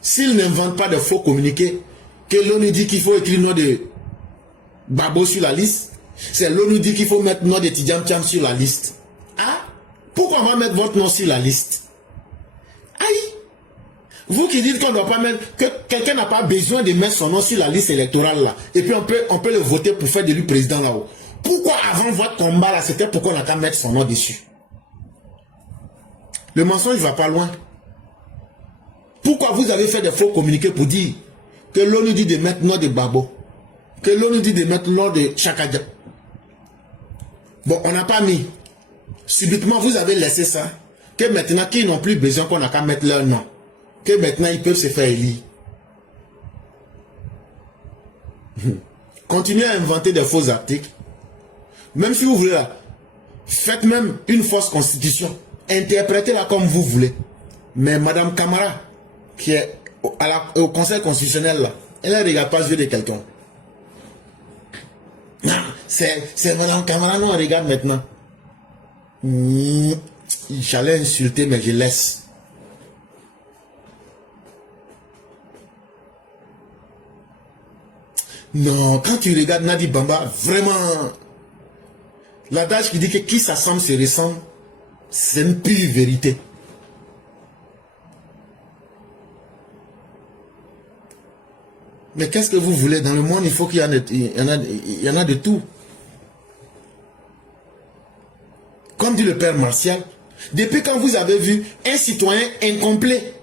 S'ils n'inventent pas de faux communiqués, que l'ONU dit qu'il faut écrire le nom de Babo sur la liste, c'est l'ONU dit qu'il faut mettre le nom de Tidjam Thiam sur la liste. Ah, pourquoi on va mettre votre nom sur la liste? Aïe! Vous qui dites qu'on ne doit pas mettre, que quelqu'un n'a pas besoin de mettre son nom sur la liste électorale là, et puis on peut le voter pour faire de lui président là-haut. Pourquoi avant votre combat là, c'était pourquoi on n'a qu'à mettre son nom dessus? Le mensonge ne va pas loin. Pourquoi vous avez fait des faux communiqués pour dire que l'ONU dit de mettre le nom de Babo, que l'ONU dit de mettre le nom de Chakadja? Bon, on n'a pas mis. Subitement, vous avez laissé ça. Que maintenant, qu'ils n'ont plus besoin qu'on n'a qu'à mettre leur nom. Que maintenant, ils peuvent se faire élire. Continuez à inventer des faux articles. Même si vous voulez là, faites même une fausse constitution. Interprétez-la comme vous voulez. Mais Madame Camara, qui est au Conseil constitutionnel là, elle ne regarde pas les yeux de quelqu'un. Non, c'est Madame Camara, non, on regarde maintenant. J'allais insulter, mais je laisse. Non, quand tu regardes Nadi Bamba, vraiment, l'adage qui dit que qui s'assemble se ressemble, c'est une pure vérité. Mais qu'est-ce que vous voulez? Dans le monde, il faut qu'il y en a de tout. Comme dit le père Martial, depuis quand vous avez vu un citoyen incomplet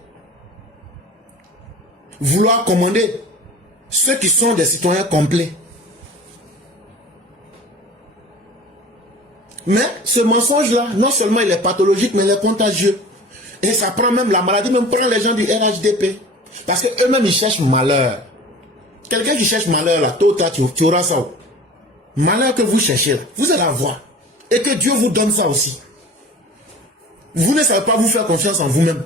vouloir commander ceux qui sont des citoyens complets? Mais ce mensonge-là, non seulement il est pathologique, mais il est contagieux. Et ça prend même la maladie, même prend les gens du RHDP. Parce qu'eux-mêmes, ils cherchent malheur. Quelqu'un qui cherche malheur, là, tôt ou tard, tu auras ça. Malheur que vous cherchez, là, vous allez avoir. Et que Dieu vous donne ça aussi. Vous ne savez pas vous faire confiance en vous-même.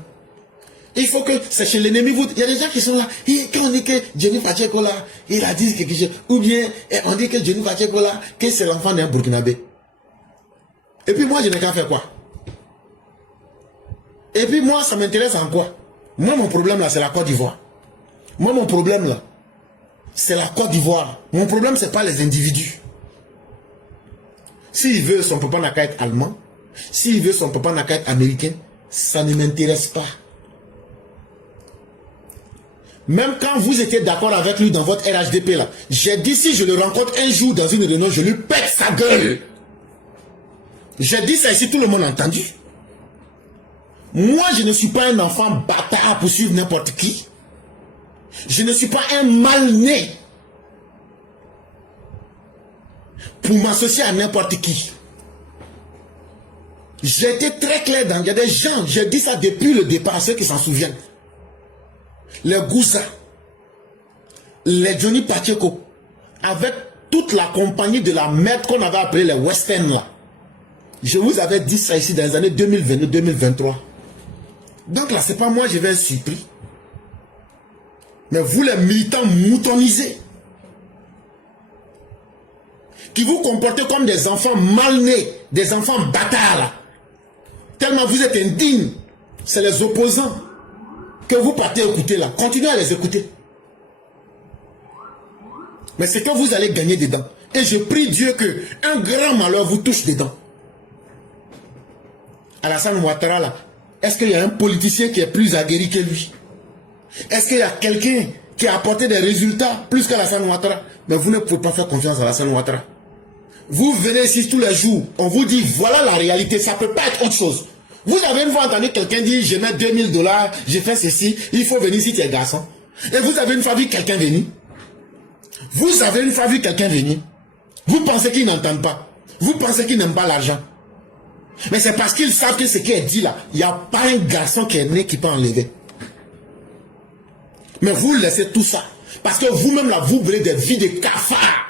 Il faut que c'est chez l'ennemi. Il y a des gens qui sont là. Et quand on dit que Jenny Pacheco là, il a dit quelque chose. Ou bien on dit que Jenny Pacheco là, que c'est l'enfant d'un Burkinabé. Et puis moi, je n'ai qu'à faire quoi? Et puis moi, ça m'intéresse en quoi? Moi, mon problème là, c'est la Côte d'Ivoire. Moi, mon problème là, c'est la Côte d'Ivoire. Mon problème, c'est pas les individus. S'il veut, son papa n'a qu'à être allemand. S'il veut, son papa n'a qu'à être américain. Ça ne m'intéresse pas. Même quand vous étiez d'accord avec lui dans votre RHDP là, j'ai dit si je le rencontre un jour dans une réunion, je lui pète sa gueule. J'ai dit ça ici, tout le monde a entendu. Moi, je ne suis pas un enfant bâtard pour suivre n'importe qui. Je ne suis pas un mal-né pour m'associer à n'importe qui. J'ai été très clair dans... Il y a des gens, j'ai dit ça depuis le départ, ceux qui s'en souviennent. Les Goussa, les Johnny Pacheco, avec toute la compagnie de la merde qu'on avait appelée les Western là. Je vous avais dit ça ici dans les années 2022-2023. Donc là, c'est pas moi, je vais être surpris. Mais vous les militants moutonisés, qui vous comportez comme des enfants mal nés, des enfants bâtards là. Tellement vous êtes indignes, c'est les opposants que vous partez écouter là. Continuez à les écouter. Mais c'est que vous allez gagner dedans. Et je prie Dieu que un grand malheur vous touche dedans. Alassane Ouattara là, est-ce qu'il y a un politicien qui est plus aguerri que lui? Est-ce qu'il y a quelqu'un qui a apporté des résultats plus qu'Alassane Ouattara? Mais vous ne pouvez pas faire confiance à Alassane Ouattara. Vous venez ici tous les jours, on vous dit voilà la réalité, ça ne peut pas être autre chose. Vous avez une fois entendu quelqu'un dire je mets 2000 $, je fais ceci, il faut venir si tu es garçon. Et vous avez une fois vu quelqu'un venir. Vous avez une fois vu quelqu'un venir. Vous pensez qu'ils n'entendent pas. Vous pensez qu'ils n'aiment pas l'argent. Mais c'est parce qu'ils savent que ce qui est dit là, il n'y a pas un garçon qui est né qui peut enlever. Mais vous laissez tout ça. Parce que vous-même là, vous voulez des vies de cafards.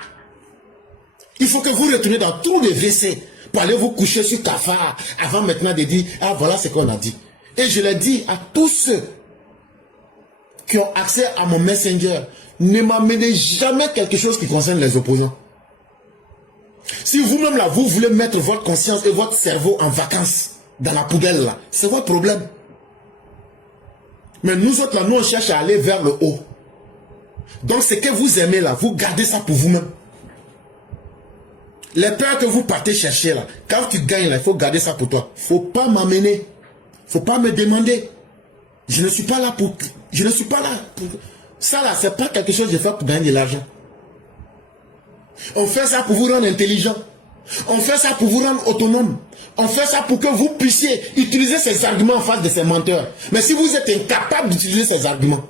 Il faut que vous retourniez dans tous les WC pour aller vous coucher sur cafard avant maintenant de dire, ah voilà ce qu'on a dit. Et je l'ai dit à tous ceux qui ont accès à mon Messenger, ne m'amenez jamais quelque chose qui concerne les opposants. Si vous-même là, vous voulez mettre votre conscience et votre cerveau en vacances dans la poubelle là, c'est votre problème. Mais nous autres là, nous on cherche à aller vers le haut. Donc ce que vous aimez là, vous gardez ça pour vous-même. Les peurs que vous partez chercher là, quand tu gagnes là, il faut garder ça pour toi. Faut pas m'amener. Faut pas me demander. Je ne suis pas là pour... Je ne suis pas là pour... Ça là, c'est pas quelque chose que je fais pour gagner de l'argent. On fait ça pour vous rendre intelligent. On fait ça pour vous rendre autonome. On fait ça pour que vous puissiez utiliser ces arguments en face de ces menteurs. Mais si vous êtes incapable d'utiliser ces arguments,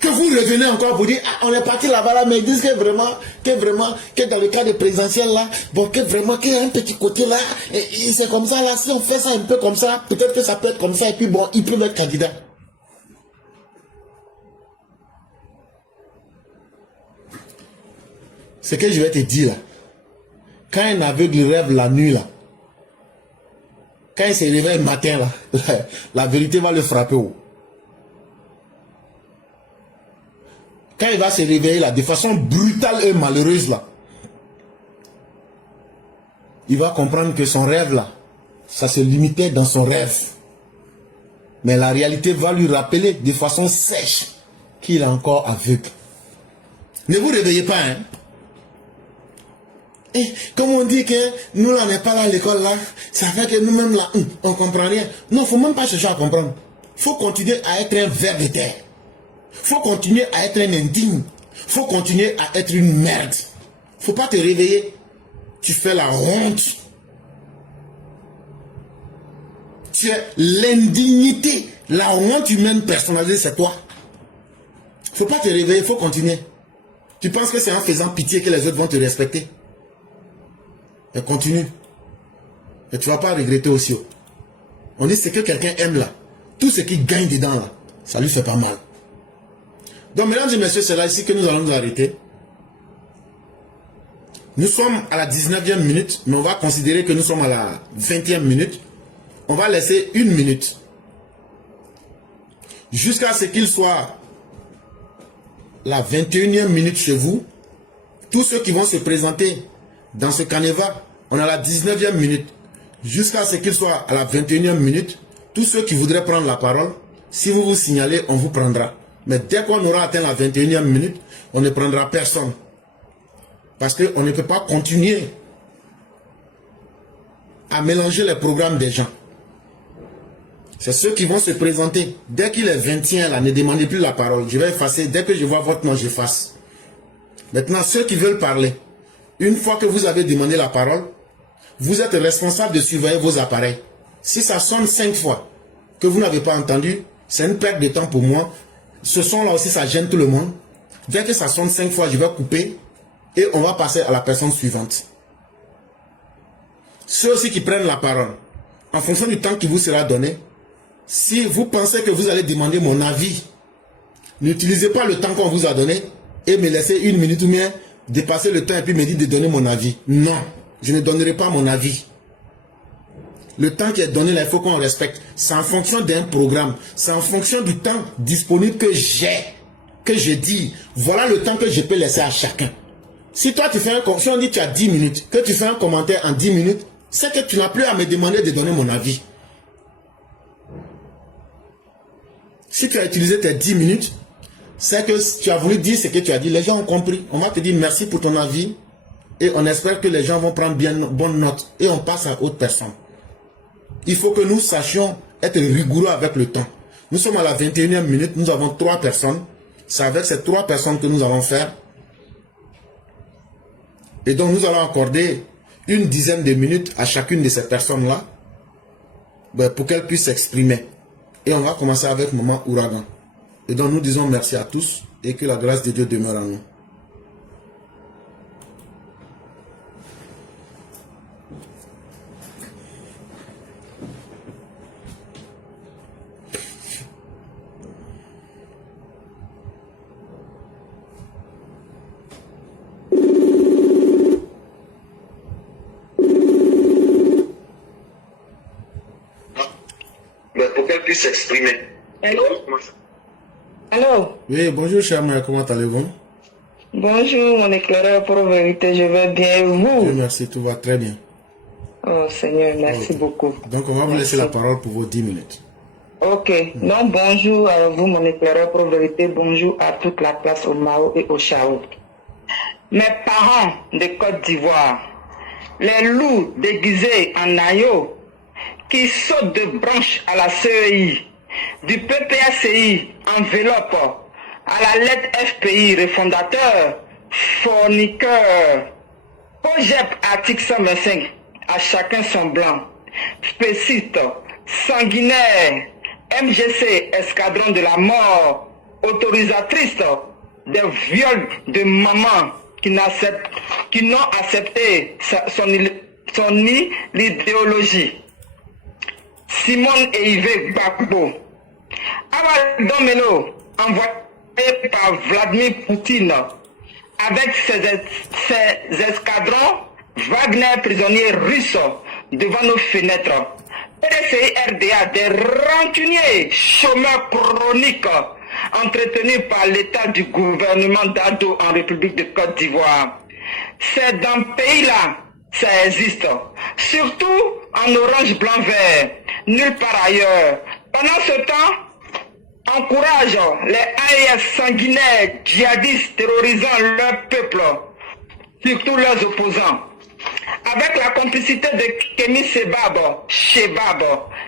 que vous revenez encore pour dire, ah, on est parti là-bas, là, mais ils disent que dans le cas de présidentiel là, bon, qu'il y a un petit côté là, et c'est comme ça là, si on fait ça un peu comme ça, peut-être que ça peut être comme ça, et puis bon, il peut être candidat. Ce que je vais te dire là, quand un aveugle rêve la nuit là, quand il se réveille le matin là, la vérité va le frapper haut. Quand il va se réveiller là, de façon brutale et malheureuse là, il va comprendre que son rêve là, ça se limitait dans son rêve. Mais la réalité va lui rappeler de façon sèche qu'il est encore aveugle. Ne vous réveillez pas, hein. Et comme on dit que nous là, on n'est pas là à l'école là, ça fait que nous-mêmes là, on ne comprend rien. Non, il ne faut même pas chercher à comprendre. Il faut continuer à être un ver de terre. Il faut continuer à être un indigne. Il faut continuer à être une merde. Il ne faut pas te réveiller. Tu fais la honte. Tu es l'indignité. La honte humaine personnalisée, c'est toi. Il ne faut pas te réveiller, il faut continuer. Tu penses que c'est en faisant pitié que les autres vont te respecter? Et continue. Et tu ne vas pas regretter aussi. On dit ce que quelqu'un aime là. Tout ce qui gagne dedans là, ça lui fait pas mal. Donc, mesdames et messieurs, c'est là ici que nous allons nous arrêter. Nous sommes à la 19e minute, mais on va considérer que nous sommes à la 20e minute. On va laisser 1 minute. Jusqu'à ce qu'il soit la 21e minute chez vous. Tous ceux qui vont se présenter dans ce canevas, on a la 19e minute. Jusqu'à ce qu'il soit à la 21e minute, tous ceux qui voudraient prendre la parole, si vous vous signalez, on vous prendra. Mais dès qu'on aura atteint la 21e minute, on ne prendra personne. Parce qu'on ne peut pas continuer à mélanger les programmes des gens. C'est ceux qui vont se présenter. Dès qu'il est 21, là, ne demandez plus la parole. Je vais effacer. Dès que je vois votre nom, j'efface. Maintenant, ceux qui veulent parler, une fois que vous avez demandé la parole, vous êtes responsable de surveiller vos appareils. Si ça sonne 5 fois que vous n'avez pas entendu, c'est une perte de temps pour moi. Ce son-là aussi, ça gêne tout le monde. Dès que ça sonne 5 fois, je vais couper et on va passer à la personne suivante. Ceux aussi qui prennent la parole, en fonction du temps qui vous sera donné, si vous pensez que vous allez demander mon avis, n'utilisez pas le temps qu'on vous a donné et me laisser 1 minute ou bien dépasser le temps et puis me dire de donner mon avis. Non, je ne donnerai pas mon avis. Le temps qui est donné là, il faut qu'on respecte. C'est en fonction d'un programme. C'est en fonction du temps disponible que j'ai. Que je dis. Voilà le temps que je peux laisser à chacun. Si toi tu fais si on dit que tu as 10 minutes, que tu fais un commentaire en 10 minutes, c'est que tu n'as plus à me demander de donner mon avis. Si tu as utilisé tes 10 minutes, c'est que tu as voulu dire ce que tu as dit. Les gens ont compris. On va te dire merci pour ton avis. Et on espère que les gens vont prendre bien bonne note. Et on passe à autre personne. Il faut que nous sachions être rigoureux avec le temps. Nous sommes à la 21e minute. Nous avons 3 personnes. C'est avec ces 3 personnes que nous allons faire. Et donc nous allons accorder une dizaine de minutes à chacune de ces personnes-là pour qu'elles puissent s'exprimer. Et on va commencer avec Maman Ouragan. Et donc nous disons merci à tous et que la grâce de Dieu demeure en nous. puisse s'exprimer. Allô? Allô? Oui, bonjour cher Maya, comment allez-vous? Bonjour mon éclaireur pour vérité, je vais bien et vous? Dieu merci, tout va très bien. Oh Seigneur, merci beaucoup. Donc on va vous laisser la parole pour vos 10 minutes. Ok, donc bonjour à vous mon éclaireur pour vérité, bonjour à toute la classe au Mao et au Chao. Mes parents de Côte d'Ivoire, les loups déguisés en agneau qui sautent de branche à la CEI, du PPACI enveloppe à la lettre FPI refondateur, fourniqueur, OGEP article 125, à chacun son blanc, spécite, sanguinaire, MGC escadron de la mort, autorisatrice des viols de maman qui n'ont accepté son idéologie. Simone et Yves Gbagbo. Amal Domelo, envoyé par Vladimir Poutine, avec ses escadrons, Wagner prisonniers russes devant nos fenêtres. PDCI RDA, des rancuniers, chômeurs chroniques, entretenus par l'état du gouvernement d'Ado en République de Côte d'Ivoire. C'est dans ce pays-là, ça existe. Surtout en orange, blanc, vert. Nulle part ailleurs. Pendant ce temps, encourage les AIS sanguinaires, djihadistes terrorisant leur peuple, surtout leurs opposants. Avec la complicité de Kémy Shebab,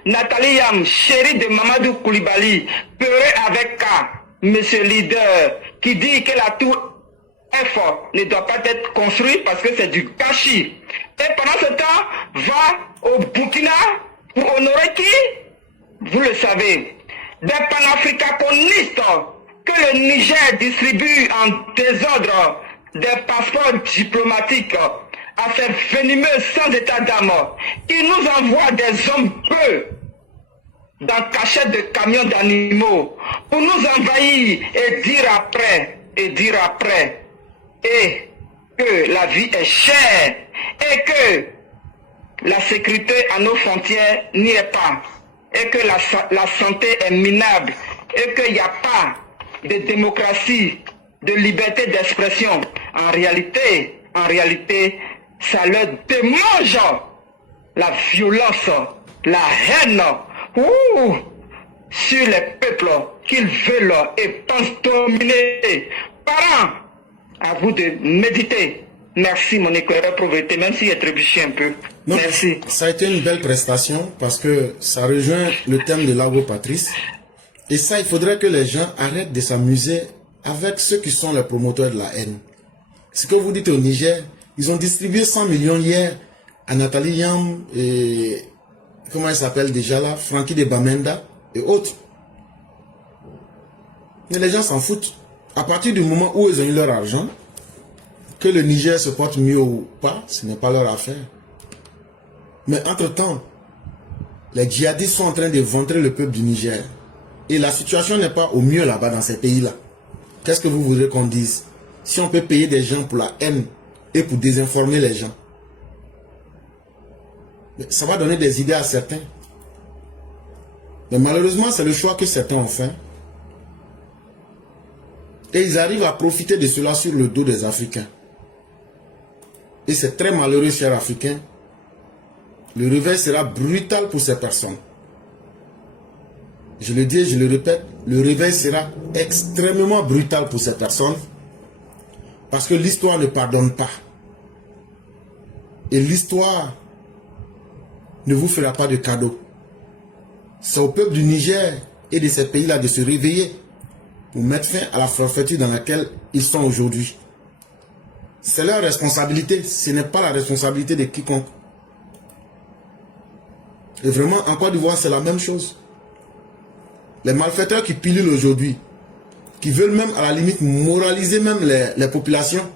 Nathalie Yam, chérie de Mamadou Koulibaly, peureux avec K, monsieur leader, qui dit que la tour F ne doit pas être construite parce que c'est du gâchis. Et pendant ce temps, va au Burkina pour honorer qui? Vous le savez, des panafricanistes que le Niger distribue en désordre des passeports diplomatiques à ces venimeux sans état d'âme qui nous envoient des hommes peu dans cachette de camions d'animaux pour nous envahir et dire après, et que la vie est chère et que la sécurité à nos frontières n'y est pas et que la santé est minable et qu'il n'y a pas de démocratie, de liberté d'expression. En réalité, ça leur démange la violence, la haine sur les peuples qu'ils veulent et pensent dominer. Parents, à vous de méditer. Merci mon éclaireur pour vérité, même si j'ai trébuché un peu. Donc, merci. Ça a été une belle prestation parce que ça rejoint le thème de l'agropatrice. Et ça, il faudrait que les gens arrêtent de s'amuser avec ceux qui sont les promoteurs de la haine. Ce que vous dites au Niger, ils ont distribué 100 millions hier à Nathalie Yam et comment elle s'appelle déjà là, Frankie de Bamenda et autres. Mais les gens s'en foutent. À partir du moment où ils ont eu leur argent, que le Niger se porte mieux ou pas, ce n'est pas leur affaire. Mais entre-temps, les djihadistes sont en train de ventrer le peuple du Niger. Et la situation n'est pas au mieux là-bas dans ces pays-là. Qu'est-ce que vous voudrez qu'on dise? Si on peut payer des gens pour la haine et pour désinformer les gens, ça va donner des idées à certains. Mais malheureusement, c'est le choix que certains ont fait. Et ils arrivent à profiter de cela sur le dos des Africains. Et c'est très malheureux, chers Africains. Le réveil sera brutal pour ces personnes. Je le dis et je le répète, le réveil sera extrêmement brutal pour ces personnes. Parce que l'histoire ne pardonne pas. Et l'histoire ne vous fera pas de cadeau. C'est au peuple du Niger et de ces pays-là de se réveiller pour mettre fin à la forfaiture dans laquelle ils sont aujourd'hui. C'est leur responsabilité, ce n'est pas la responsabilité de quiconque. Et vraiment, en Côte d'Ivoire, c'est la même chose. Les malfaiteurs qui pilulent aujourd'hui, qui veulent même à la limite moraliser même les populations,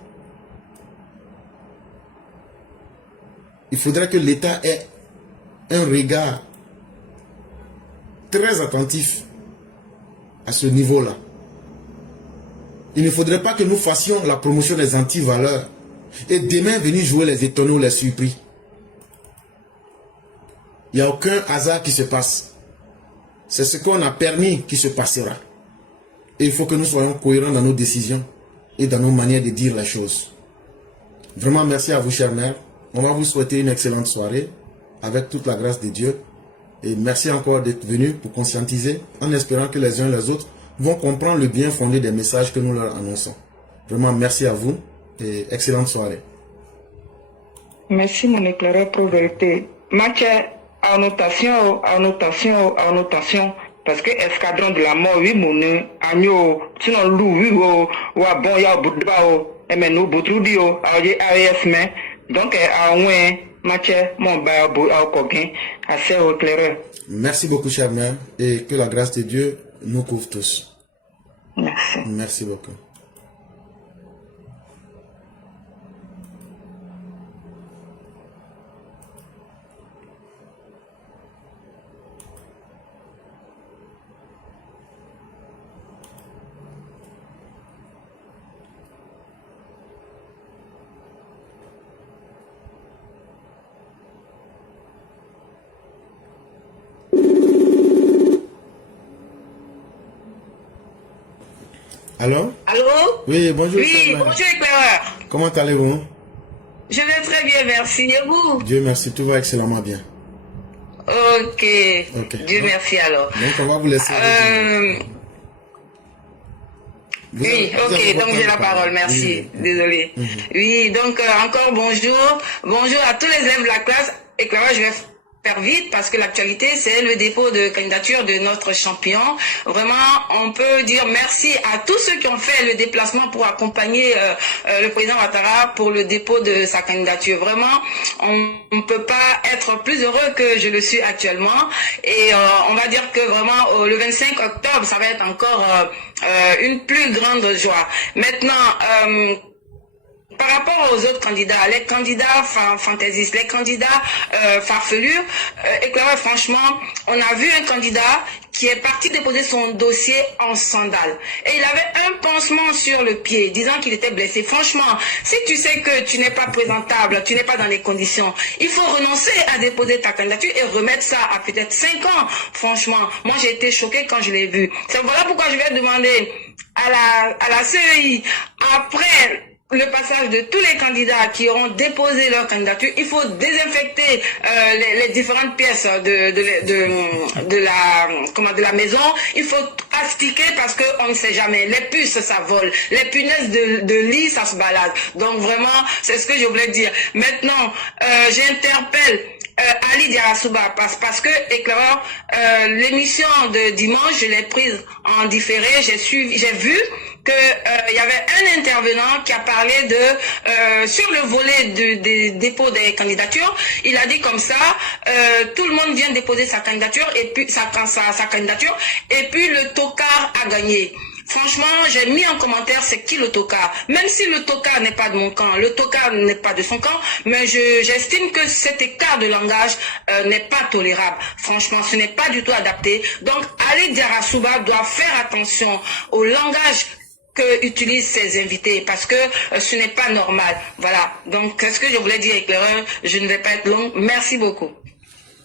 il faudrait que l'État ait un regard très attentif à ce niveau-là. Il ne faudrait pas que nous fassions la promotion des antivaleurs et demain venir jouer les étonnés ou les surpris. Il n'y a aucun hasard qui se passe. C'est ce qu'on a permis qui se passera. Et il faut que nous soyons cohérents dans nos décisions et dans nos manières de dire les choses. Vraiment, merci à vous, chère mère. On va vous souhaiter une excellente soirée avec toute la grâce de Dieu. Et merci encore d'être venus pour conscientiser en espérant que les uns et les autres vont comprendre le bien fondé des messages que nous leur annonçons. Vraiment, merci à vous et excellente soirée. Merci, mon éclaireur pro-vérité. Match, annotation, annotation, annotation. Parce que escadron de la mort, oui, mon agneau, sinon loup, oui, ou bon, ya boudba, et maintenant, boudroudi, mais donc, à un match, mon babou, à coquin, assez au éclaireur. Merci beaucoup, chère mère, et que la grâce de Dieu nous couvre tous. Merci. Merci beaucoup. Allô? Allô? Oui, bonjour. Oui, bonjour éclaireur. Comment allez-vous? Je vais très bien, merci. Et vous? Dieu merci, tout va excellemment bien. Ok. Dieu Donc, merci alors. Donc on va vous laisser. Oui, ok, donc j'ai la parole, merci. Oui. Désolé. Oui, donc encore bonjour. Bonjour à tous les élèves de la classe. Éclaireur, je vais faire vite parce que l'actualité, c'est le dépôt de candidature de notre champion. Vraiment, on peut dire merci à tous ceux qui ont fait le déplacement pour accompagner le président Ouattara pour le dépôt de sa candidature. Vraiment, on ne peut pas être plus heureux que je le suis actuellement. Et on va dire que vraiment, le 25 octobre, ça va être encore une plus grande joie. Maintenant, par rapport aux autres candidats, les candidats fantaisistes, les candidats farfelus, éclaireur, franchement, on a vu un candidat qui est parti déposer son dossier en sandales. Et il avait un pansement sur le pied, disant qu'il était blessé. Franchement, si tu sais que tu n'es pas présentable, tu n'es pas dans les conditions, il faut renoncer à déposer ta candidature et remettre ça à peut-être 5 ans. Franchement, moi j'ai été choquée quand je l'ai vu. C'est voilà pourquoi je vais demander à la CEI, après le passage de tous les candidats qui auront déposé leur candidature, il faut désinfecter les différentes pièces de la maison. Il faut astiquer parce qu'on ne sait jamais. Les puces, ça vole. Les punaises de lit, ça se balade. Donc vraiment, c'est ce que je voulais dire. Maintenant, j'interpelle Ali Diarasuba parce que éclaireur, l'émission de dimanche, je l'ai prise en différé. J'ai vu que il y avait un intervenant qui a parlé de sur le volet des dépôts des candidatures. Il a dit comme ça, tout le monde vient déposer sa candidature et puis sa candidature et puis le tocard a gagné. Franchement, j'ai mis en commentaire c'est qui le tocard. Même si le tocard n'est pas de mon camp, le tocard n'est pas de son camp, mais j'estime que cet écart de langage n'est pas tolérable. Franchement, ce n'est pas du tout adapté. Donc, Ali Diarasuba doit faire attention au langage que utilisent ses invités parce que ce n'est pas normal. Voilà. Donc, ce que je voulais dire, éclaireur, je ne vais pas être long. Merci beaucoup.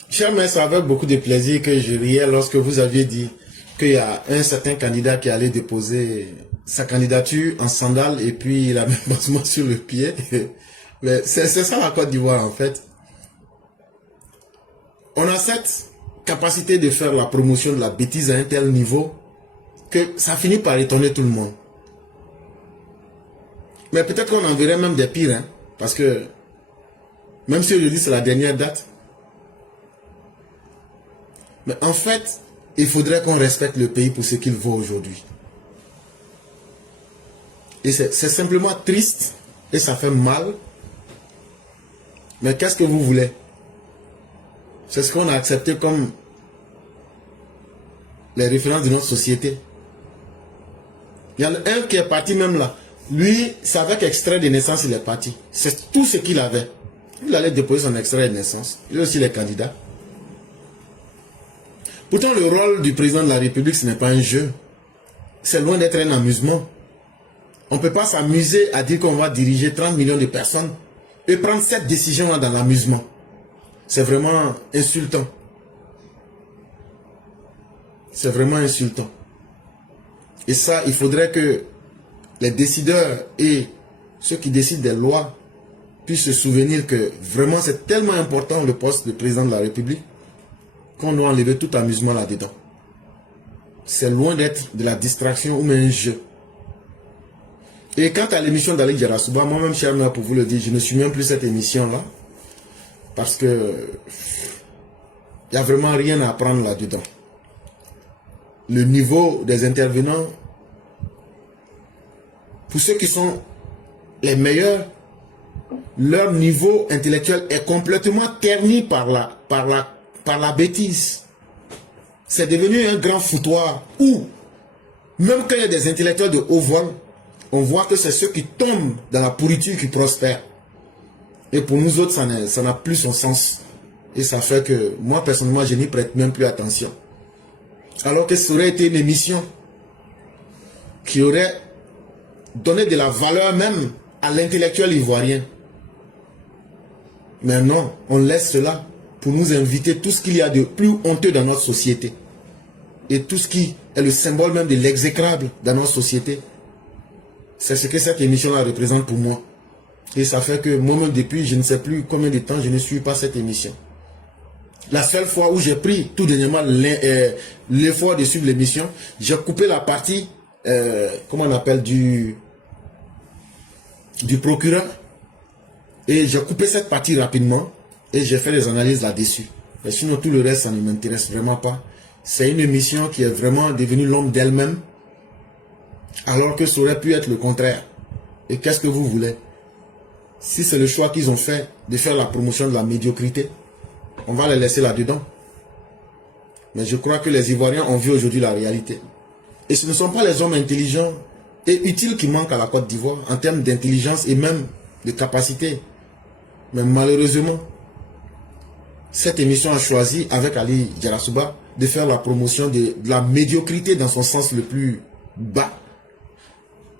Cher maître, c'est avec beaucoup de plaisir que je riais lorsque vous aviez dit qu'il y a un certain candidat qui allait déposer sa candidature en sandales et puis il avait un pansement sur le pied. C'est ça la Côte d'Ivoire en fait. On a cette capacité de faire la promotion de la bêtise à un tel niveau que ça finit par étonner tout le monde. Mais peut-être qu'on en verrait même des pires, hein, parce que même si aujourd'hui c'est la dernière date, mais en fait, il faudrait qu'on respecte le pays pour ce qu'il vaut aujourd'hui. Et c'est simplement triste et ça fait mal. Mais qu'est-ce que vous voulez? C'est ce qu'on a accepté comme les références de notre société. Il y en a un qui est parti même là. Lui, c'est avec extrait de naissance, il est parti. C'est tout ce qu'il avait. Il allait déposer son extrait de naissance. Il est aussi les candidats. Pourtant, le rôle du président de la République, ce n'est pas un jeu. C'est loin d'être un amusement. On ne peut pas s'amuser à dire qu'on va diriger 30 millions de personnes et prendre cette décision-là dans l'amusement. C'est vraiment insultant. C'est vraiment insultant. Et ça, il faudrait que les décideurs et ceux qui décident des lois puissent se souvenir que vraiment c'est tellement important le poste de président de la République qu'on doit enlever tout amusement là-dedans. C'est loin d'être de la distraction ou même un jeu. Et quant à l'émission d'Ali Djarasouba, moi-même, cher mère, pour vous le dire, je ne suis même plus cette émission-là. Parce que il n'y a vraiment rien à apprendre là-dedans. Le niveau des intervenants, pour ceux qui sont les meilleurs, leur niveau intellectuel est complètement terni par la bêtise. C'est devenu un grand foutoir où, même quand il y a des intellectuels de haut vol, on voit que c'est ceux qui tombent dans la pourriture qui prospèrent. Et pour nous autres, ça n'a plus son sens. Et ça fait que, moi personnellement, je n'y prête même plus attention. Alors que ça aurait été une émission qui aurait donné de la valeur même à l'intellectuel ivoirien. Mais non, on laisse cela pour nous inviter tout ce qu'il y a de plus honteux dans notre société. Et tout ce qui est le symbole même de l'exécrable dans notre société. C'est ce que cette émission-là représente pour moi. Et ça fait que moi-même depuis, je ne sais plus combien de temps je ne suis pas cette émission. La seule fois où j'ai pris tout dernièrement l'effort de suivre l'émission, j'ai coupé la partie, comment on appelle, du procureur. Et j'ai coupé cette partie rapidement et j'ai fait des analyses là-dessus. Et sinon, tout le reste, ça ne m'intéresse vraiment pas. C'est une émission qui est vraiment devenue l'homme d'elle-même, alors que ça aurait pu être le contraire. Et qu'est-ce que vous voulez? Si c'est le choix qu'ils ont fait de faire la promotion de la médiocrité, on va les laisser là-dedans. Mais je crois que les Ivoiriens ont vu aujourd'hui la réalité. Et ce ne sont pas les hommes intelligents et utiles qui manquent à la Côte d'Ivoire en termes d'intelligence et même de capacité. Mais malheureusement, cette émission a choisi, avec Ali Djarasouba, de faire la promotion de la médiocrité dans son sens le plus bas.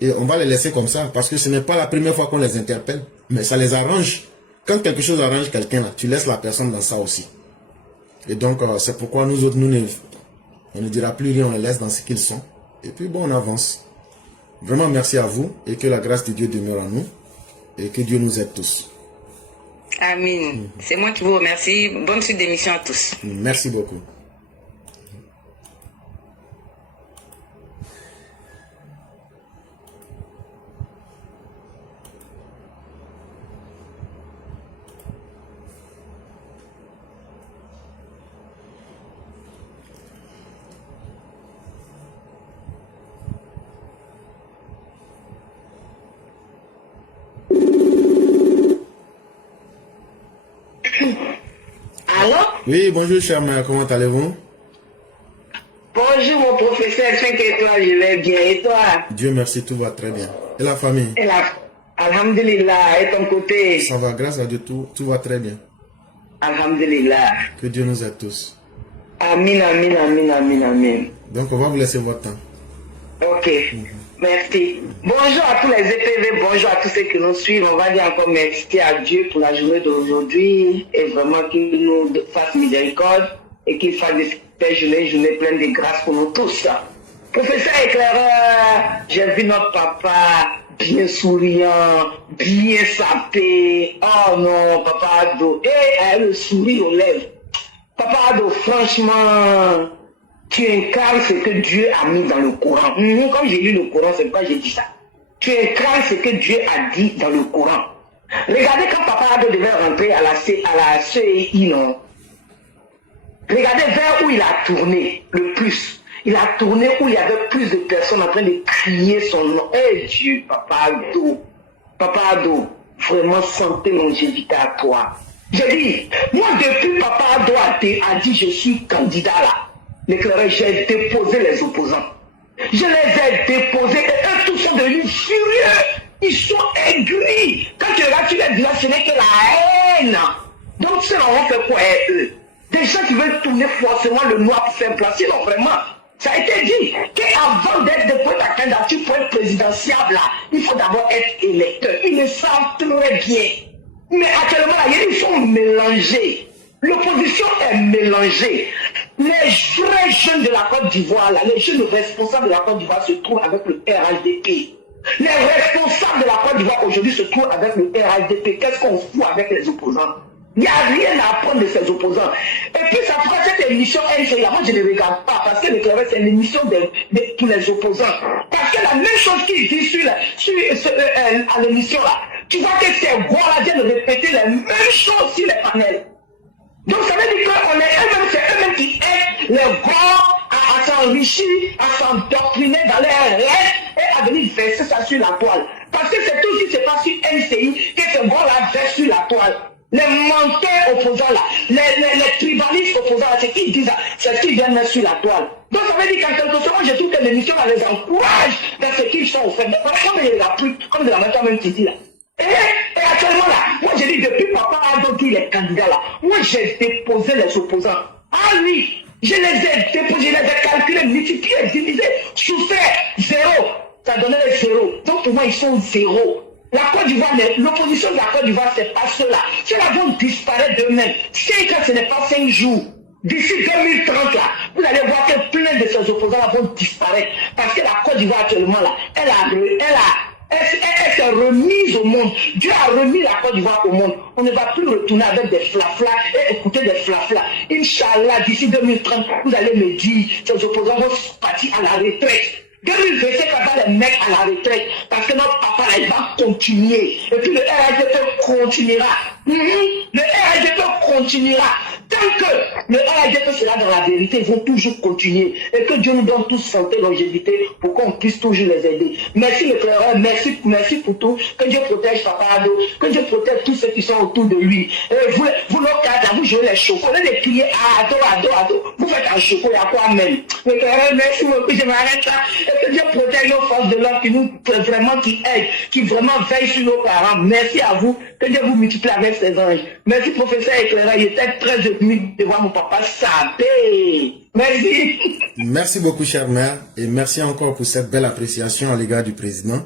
Et on va les laisser comme ça, parce que ce n'est pas la première fois qu'on les interpelle, mais ça les arrange. Quand quelque chose arrange quelqu'un, là, tu laisses la personne dans ça aussi. Et donc, c'est pourquoi nous autres, on ne dira plus rien, on les laisse dans ce qu'ils sont. Et puis bon, on avance. Vraiment, merci à vous, et que la grâce de Dieu demeure en nous, et que Dieu nous aide tous. Amen. C'est moi qui vous remercie. Bonne suite d'émission à tous. Merci beaucoup. Allô? Oui, bonjour cher mère, comment allez-vous? Bonjour mon professeur, 5 étoiles, je vais bien. Et toi? Dieu merci, tout va très bien. Et la famille? Et là, Alhamdulillah, et ton côté? Ça va, grâce à Dieu, tout va très bien. Alhamdulillah. Que Dieu nous aide tous. Amin, amin, amin, amin, amin. Donc on va vous laisser votre temps. Ok, merci. Bonjour à tous les EPV, bonjour à tous ceux qui nous suivent. On va dire encore merci à Dieu pour la journée d'aujourd'hui et vraiment qu'il nous fasse miséricorde et qu'il fasse de cette journée une journée pleine de grâce pour nous tous. Professeur éclaireur, j'ai vu notre papa bien souriant, bien sapé. Oh non, papa Ado, et le sourire aux lèvres. Papa Ado, franchement, tu incarnes ce que Dieu a mis dans le Coran. Comme j'ai lu le Coran, c'est pourquoi j'ai dit ça. Tu incarnes ce que Dieu a dit dans le Coran. Regardez quand Papa Ado devait rentrer à la CEI, non? Regardez vers où il a tourné le plus. Il a tourné où il y avait plus de personnes en train de crier son nom. Eh Dieu, Papa Ado. Papa Ado, vraiment santé longévité à toi. J'ai dit, moi depuis Papa Ado a dit je suis candidat là. L'éclaireur, j'ai déposé les opposants. Je les ai déposés et eux tous sont devenus furieux. Ils sont aigris. Quand tu regardes sur les villages, ce n'est que la haine. Donc, ceux-là ont fait quoi eux? Des gens qui veulent tourner forcément le noir pour faire place. Sinon, vraiment, ça a été dit qu'avant d'être déposé ta candidature pour être présidentiable, là, il faut d'abord être électeur. Ils le savent très bien. Mais actuellement, là, ils sont mélangés. L'opposition est mélangée. les vrais jeunes de la Côte d'Ivoire, les jeunes responsables de la Côte d'Ivoire se trouvent avec le RHDP. Les responsables de la Côte d'Ivoire aujourd'hui se trouvent avec le RHDP. Qu'est-ce qu'on fout avec les opposants? Il n'y a rien à apprendre de ces opposants. Et puis ça fera cette émission NCA. Moi je ne regarde pas parce que l'éclairage c'est l'émission pour les opposants. Parce que la même chose qu'ils disent à l'émission là, tu vois que ces voix-là viennent de répéter les mêmes choses sur les panels. Donc ça veut dire qu'on est c'est eux-mêmes qui aident les grands à s'enrichir, à s'endoctriner dans les rêves et à venir verser ça sur la toile. Parce que c'est tout ce qui se passe sur NCI que ces grands-là versent sur la toile. Les menteurs opposants là, les tribalistes opposants là, c'est qui disent ça, c'est ce qu'ils viennent mettre sur la toile. Donc ça veut dire qu'en quelque sorte, je trouve que l'émission là les encourage dans ce qu'ils sont au fait. Comme il y a plus, comme de la même qui dit là. Et actuellement là, moi j'ai dit depuis Papa Ado qui est candidat là, moi j'ai déposé les opposants. Ah oui, je les ai déposés, je les ai calculés, multipliés, divisés, souffert, zéro. Ça donnait zéro. Donc pour moi ils sont zéro. La Côte d'Ivoire, l'opposition de la Côte d'Ivoire, c'est pas ceux-là. Ceux-là vont disparaître d'eux-mêmes. 5 ans, ce n'est pas 5 jours. D'ici 2030, là, vous allez voir que plein de ces opposants-là vont disparaître. Parce que la Côte d'Ivoire, actuellement, là, elle s'est remise au monde. Dieu a remis la Côte d'Ivoire au monde. On ne va plus retourner avec des flaflas et écouter des flaflas. Inch'Allah, d'ici 2030, vous allez me dire, ces opposants vont partir à la retraite. 2025, on va les mettre à la retraite parce que notre papa là, il va continuer. Et puis le RHDP continuera. Le RHDP continuera. Tant que le RHDP sera dans la vérité, ils vont toujours continuer. Et que Dieu nous donne tous santé, longévité pour qu'on puisse toujours les aider. Merci le frère, merci pour tout. Que Dieu protège Papa Ado, que Dieu protège tous ceux qui sont autour de lui. Et vous nos cadres, vous jouez les chocos, vous les criez Ado. Vous faites un choco, il y a quoi même? Le frère, merci beaucoup, je m'arrête là. Et que Dieu protège nos forces de l'ordre qui nous vraiment qui aident, qui vraiment veillent sur nos parents. Merci à vous. Que Dieu vous multiplie avec ses anges. Merci professeur éclaireur, il était très ému de voir mon papa saper. Merci. Merci beaucoup, chère mère, et merci encore pour cette belle appréciation à l'égard du président.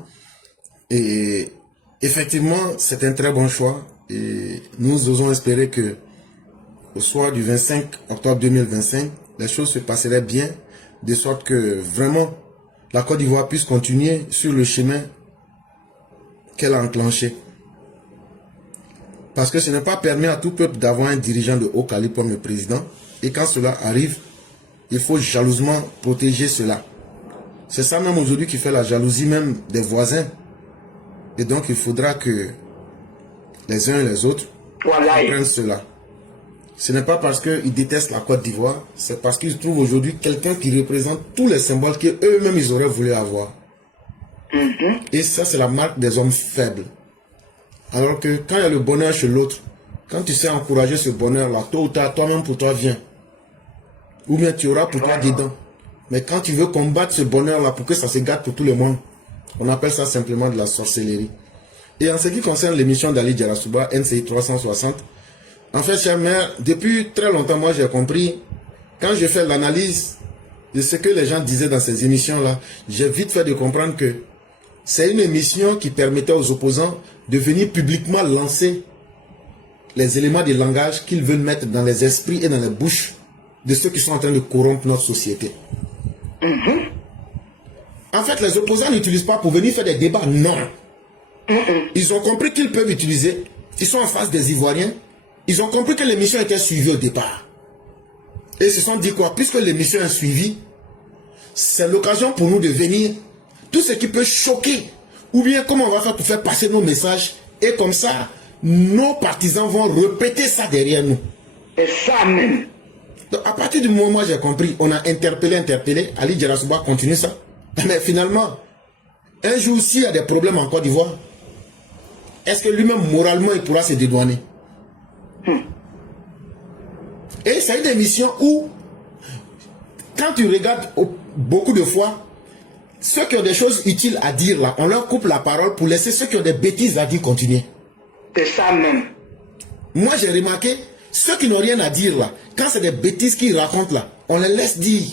Et effectivement, c'est un très bon choix. Et nous osons espérer que au soir du 25 octobre 2025, les choses se passeraient bien, de sorte que vraiment la Côte d'Ivoire puisse continuer sur le chemin qu'elle a enclenché. Parce que ce n'est pas permis à tout peuple d'avoir un dirigeant de haut calibre comme le président. Et quand cela arrive, il faut jalousement protéger cela. C'est ça même aujourd'hui qui fait la jalousie même des voisins. Et donc il faudra que les uns et les autres comprennent cela. Ce n'est pas parce qu'ils détestent la Côte d'Ivoire, c'est parce qu'ils trouvent aujourd'hui quelqu'un qui représente tous les symboles qu'eux-mêmes ils auraient voulu avoir. Et ça, c'est la marque des hommes faibles. Alors que quand il y a le bonheur chez l'autre, quand tu sais encourager ce bonheur-là, tôt ou tard, toi-même pour toi vient. Ou bien tu auras pour toi dedans. Mais quand tu veux combattre ce bonheur-là pour que ça se gâte pour tout le monde, on appelle ça simplement de la sorcellerie. Et en ce qui concerne l'émission d'Ali Djarasouba, NCI 360, en fait, chère mère, depuis très longtemps, moi j'ai compris, quand je fais l'analyse de ce que les gens disaient dans ces émissions-là, j'ai vite fait de comprendre que c'est une émission qui permettait aux opposants de venir publiquement lancer les éléments de langage qu'ils veulent mettre dans les esprits et dans les bouches de ceux qui sont en train de corrompre notre société. En fait, les opposants n'utilisent pas pour venir faire des débats, non. Ils ont compris qu'ils peuvent utiliser, ils sont en face des Ivoiriens, ils ont compris que l'émission était suivie au départ. Et ils se sont dit quoi? Puisque l'émission est suivie, c'est l'occasion pour nous de venir, tout ce qui peut choquer, ou bien comment on va faire pour faire passer nos messages, et comme ça, nos partisans vont répéter ça derrière nous. Et ça même. Donc à partir du moment où j'ai compris, on a interpellé, Ali Djarasouba continue ça. Mais finalement, un jour s'il y a des problèmes en Côte d'Ivoire, est-ce que lui-même moralement il pourra se dédouaner? Et c'est une émission où, quand tu regardes beaucoup de fois, ceux qui ont des choses utiles à dire là, on leur coupe la parole pour laisser ceux qui ont des bêtises à dire continuer. C'est ça même. Moi j'ai remarqué, ceux qui n'ont rien à dire là, quand c'est des bêtises qu'ils racontent là, on les laisse dire.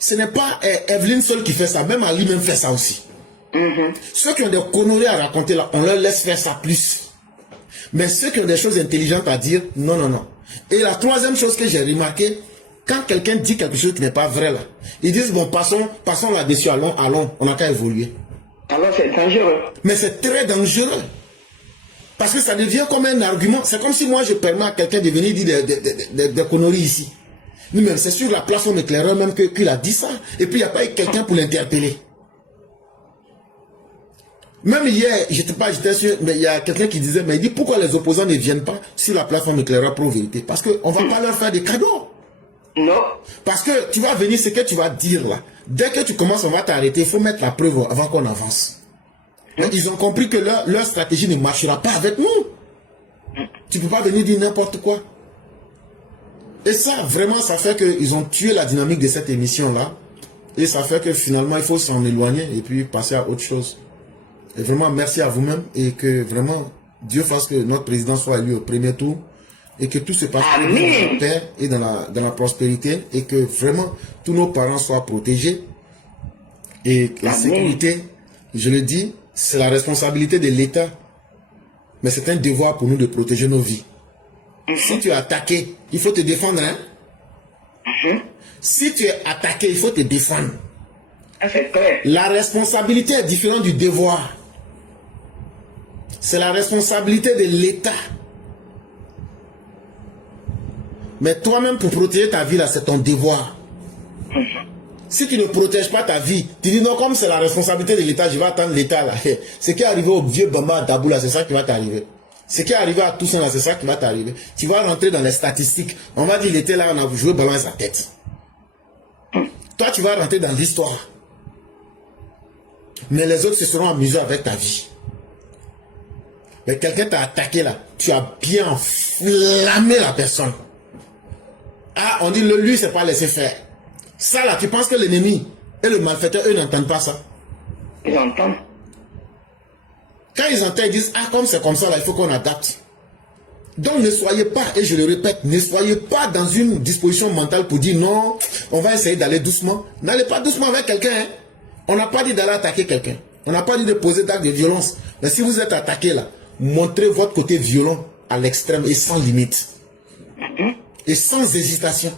Ce n'est pas Evelyne seule qui fait ça, même Ali même fait ça aussi. Ceux qui ont des conneries à raconter là, on leur laisse faire ça plus. Mais ceux qui ont des choses intelligentes à dire, non. Et la troisième chose que j'ai remarqué, Quand quelqu'un dit quelque chose qui n'est pas vrai là, ils disent bon, passons là-dessus, allons, on n'a qu'à évoluer. Alors c'est dangereux. Mais c'est très dangereux. Parce que ça devient comme un argument. C'est comme si moi je permets à quelqu'un de venir dire des conneries ici. Lui-même, c'est sur la plateforme éclaireur même qu'il a dit ça. Et puis il n'y a pas eu quelqu'un pour l'interpeller. Même hier, j'étais sûr, mais il y a quelqu'un qui disait, mais il dit pourquoi les opposants ne viennent pas sur la plateforme éclaireur pro-vérité? Parce qu'on ne va pas leur faire des cadeaux. Non. Parce que tu vas venir, ce que tu vas dire là. Dès que tu commences, on va t'arrêter. Il faut mettre la preuve avant qu'on avance. Mais ils ont compris que leur stratégie ne marchera pas avec nous. Tu ne peux pas venir dire n'importe quoi. Et ça, vraiment, ça fait qu'ils ont tué la dynamique de cette émission-là. Et ça fait que finalement, il faut s'en éloigner et puis passer à autre chose. Et vraiment, merci à vous-même et que vraiment, Dieu fasse que notre président soit élu au premier tour et que tout se passe dans la paix et dans la prospérité et que vraiment, tous nos parents soient protégés. Et la sécurité, je le dis, c'est la responsabilité de l'État. Mais c'est un devoir pour nous de protéger nos vies. Si tu es attaqué, il faut te défendre. Hein? Si tu es attaqué, il faut te défendre. La responsabilité est différente du devoir. C'est la responsabilité de l'État. Mais toi-même, pour protéger ta vie, là, c'est ton devoir. Si tu ne protèges pas ta vie, tu dis non, comme c'est la responsabilité de l'État, je vais attendre l'État là. Ce qui est arrivé au vieux Bamba Dabou là, c'est ça qui va t'arriver. Ce qui est arrivé à Toussaint là, c'est ça qui va t'arriver. Tu vas rentrer dans les statistiques. On va dire l'été là, on a joué ballon à sa tête. Toi, tu vas rentrer dans l'histoire. Mais les autres se seront amusés avec ta vie. Mais quelqu'un t'a attaqué là, tu as bien enflammé la personne. Ah, on dit lui, c'est pas laissé faire. Ça là, tu penses que l'ennemi et le malfaiteur, eux n'entendent pas ça? Ils entendent. Quand ils entendent, ils disent, ah, comme c'est comme ça là, il faut qu'on adapte. Donc ne soyez pas, et je le répète, ne soyez pas dans une disposition mentale pour dire non, on va essayer d'aller doucement. N'allez pas doucement avec quelqu'un. Hein? On n'a pas dit d'aller attaquer quelqu'un. On n'a pas dit de poser d'actes de violence. Mais si vous êtes attaqué là, montrez votre côté violent à l'extrême et sans limite. Et sans hésitation.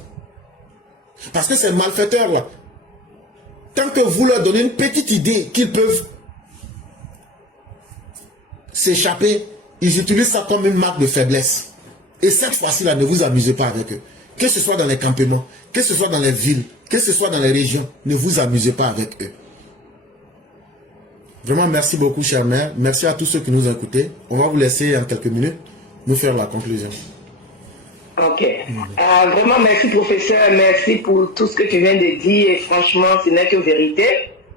Parce que ces malfaiteurs là, tant que vous leur donnez une petite idée qu'ils peuvent s'échapper, ils utilisent ça comme une marque de faiblesse. Et cette fois-ci là, ne vous amusez pas avec eux. Que ce soit dans les campements, que ce soit dans les villes, que ce soit dans les régions, ne vous amusez pas avec eux. Vraiment, merci beaucoup, chère mère. Merci à tous ceux qui nous ont écoutés. On va vous laisser en quelques minutes nous faire la conclusion. Ok. Vraiment, merci, professeur. Merci pour tout ce que tu viens de dire. Et franchement, ce n'est que vérité.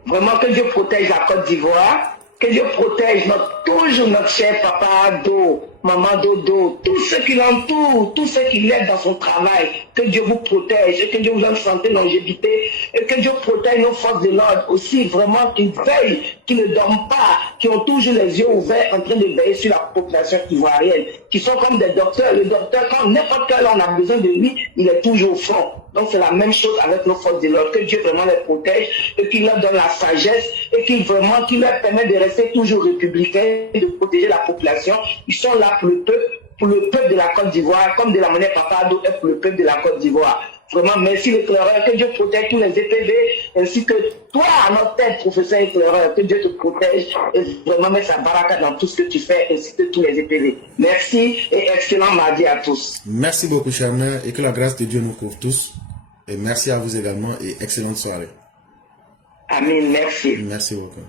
Vraiment, que Dieu protège la Côte d'Ivoire. Que Dieu protège toujours notre cher papa Do, maman Dodo, tous ceux qui l'entourent, tous ceux qui l'aident dans son travail. Que Dieu vous protège, et que Dieu vous donne santé, longévité, et que Dieu protège nos forces de l'ordre aussi, vraiment, qui veillent, qui ne dorment pas, qui ont toujours les yeux ouverts en train de veiller sur la population ivoirienne, qui sont comme des docteurs. Le docteur, quand n'importe quel on a besoin de lui, il est toujours au front. Donc c'est la même chose avec nos forces de l'ordre, que Dieu vraiment les protège et qu'il leur donne la sagesse et qu'il leur permet de rester toujours républicains, de protéger la population. Ils sont là pour le peuple de la Côte d'Ivoire, comme de la manière Papa Ado est pour le peuple de la Côte d'Ivoire. Vraiment, merci l'éclaireur, que Dieu protège tous les EPV, ainsi que toi, à notre tête, professeur éclaireur, que Dieu te protège et vraiment met sa baraka dans tout ce que tu fais, ainsi que tous les EPV. Merci et excellent mardi à tous. Merci beaucoup, chère mère, et que la grâce de Dieu nous couvre tous. Et merci à vous également et excellente soirée. Amen, merci. Merci beaucoup.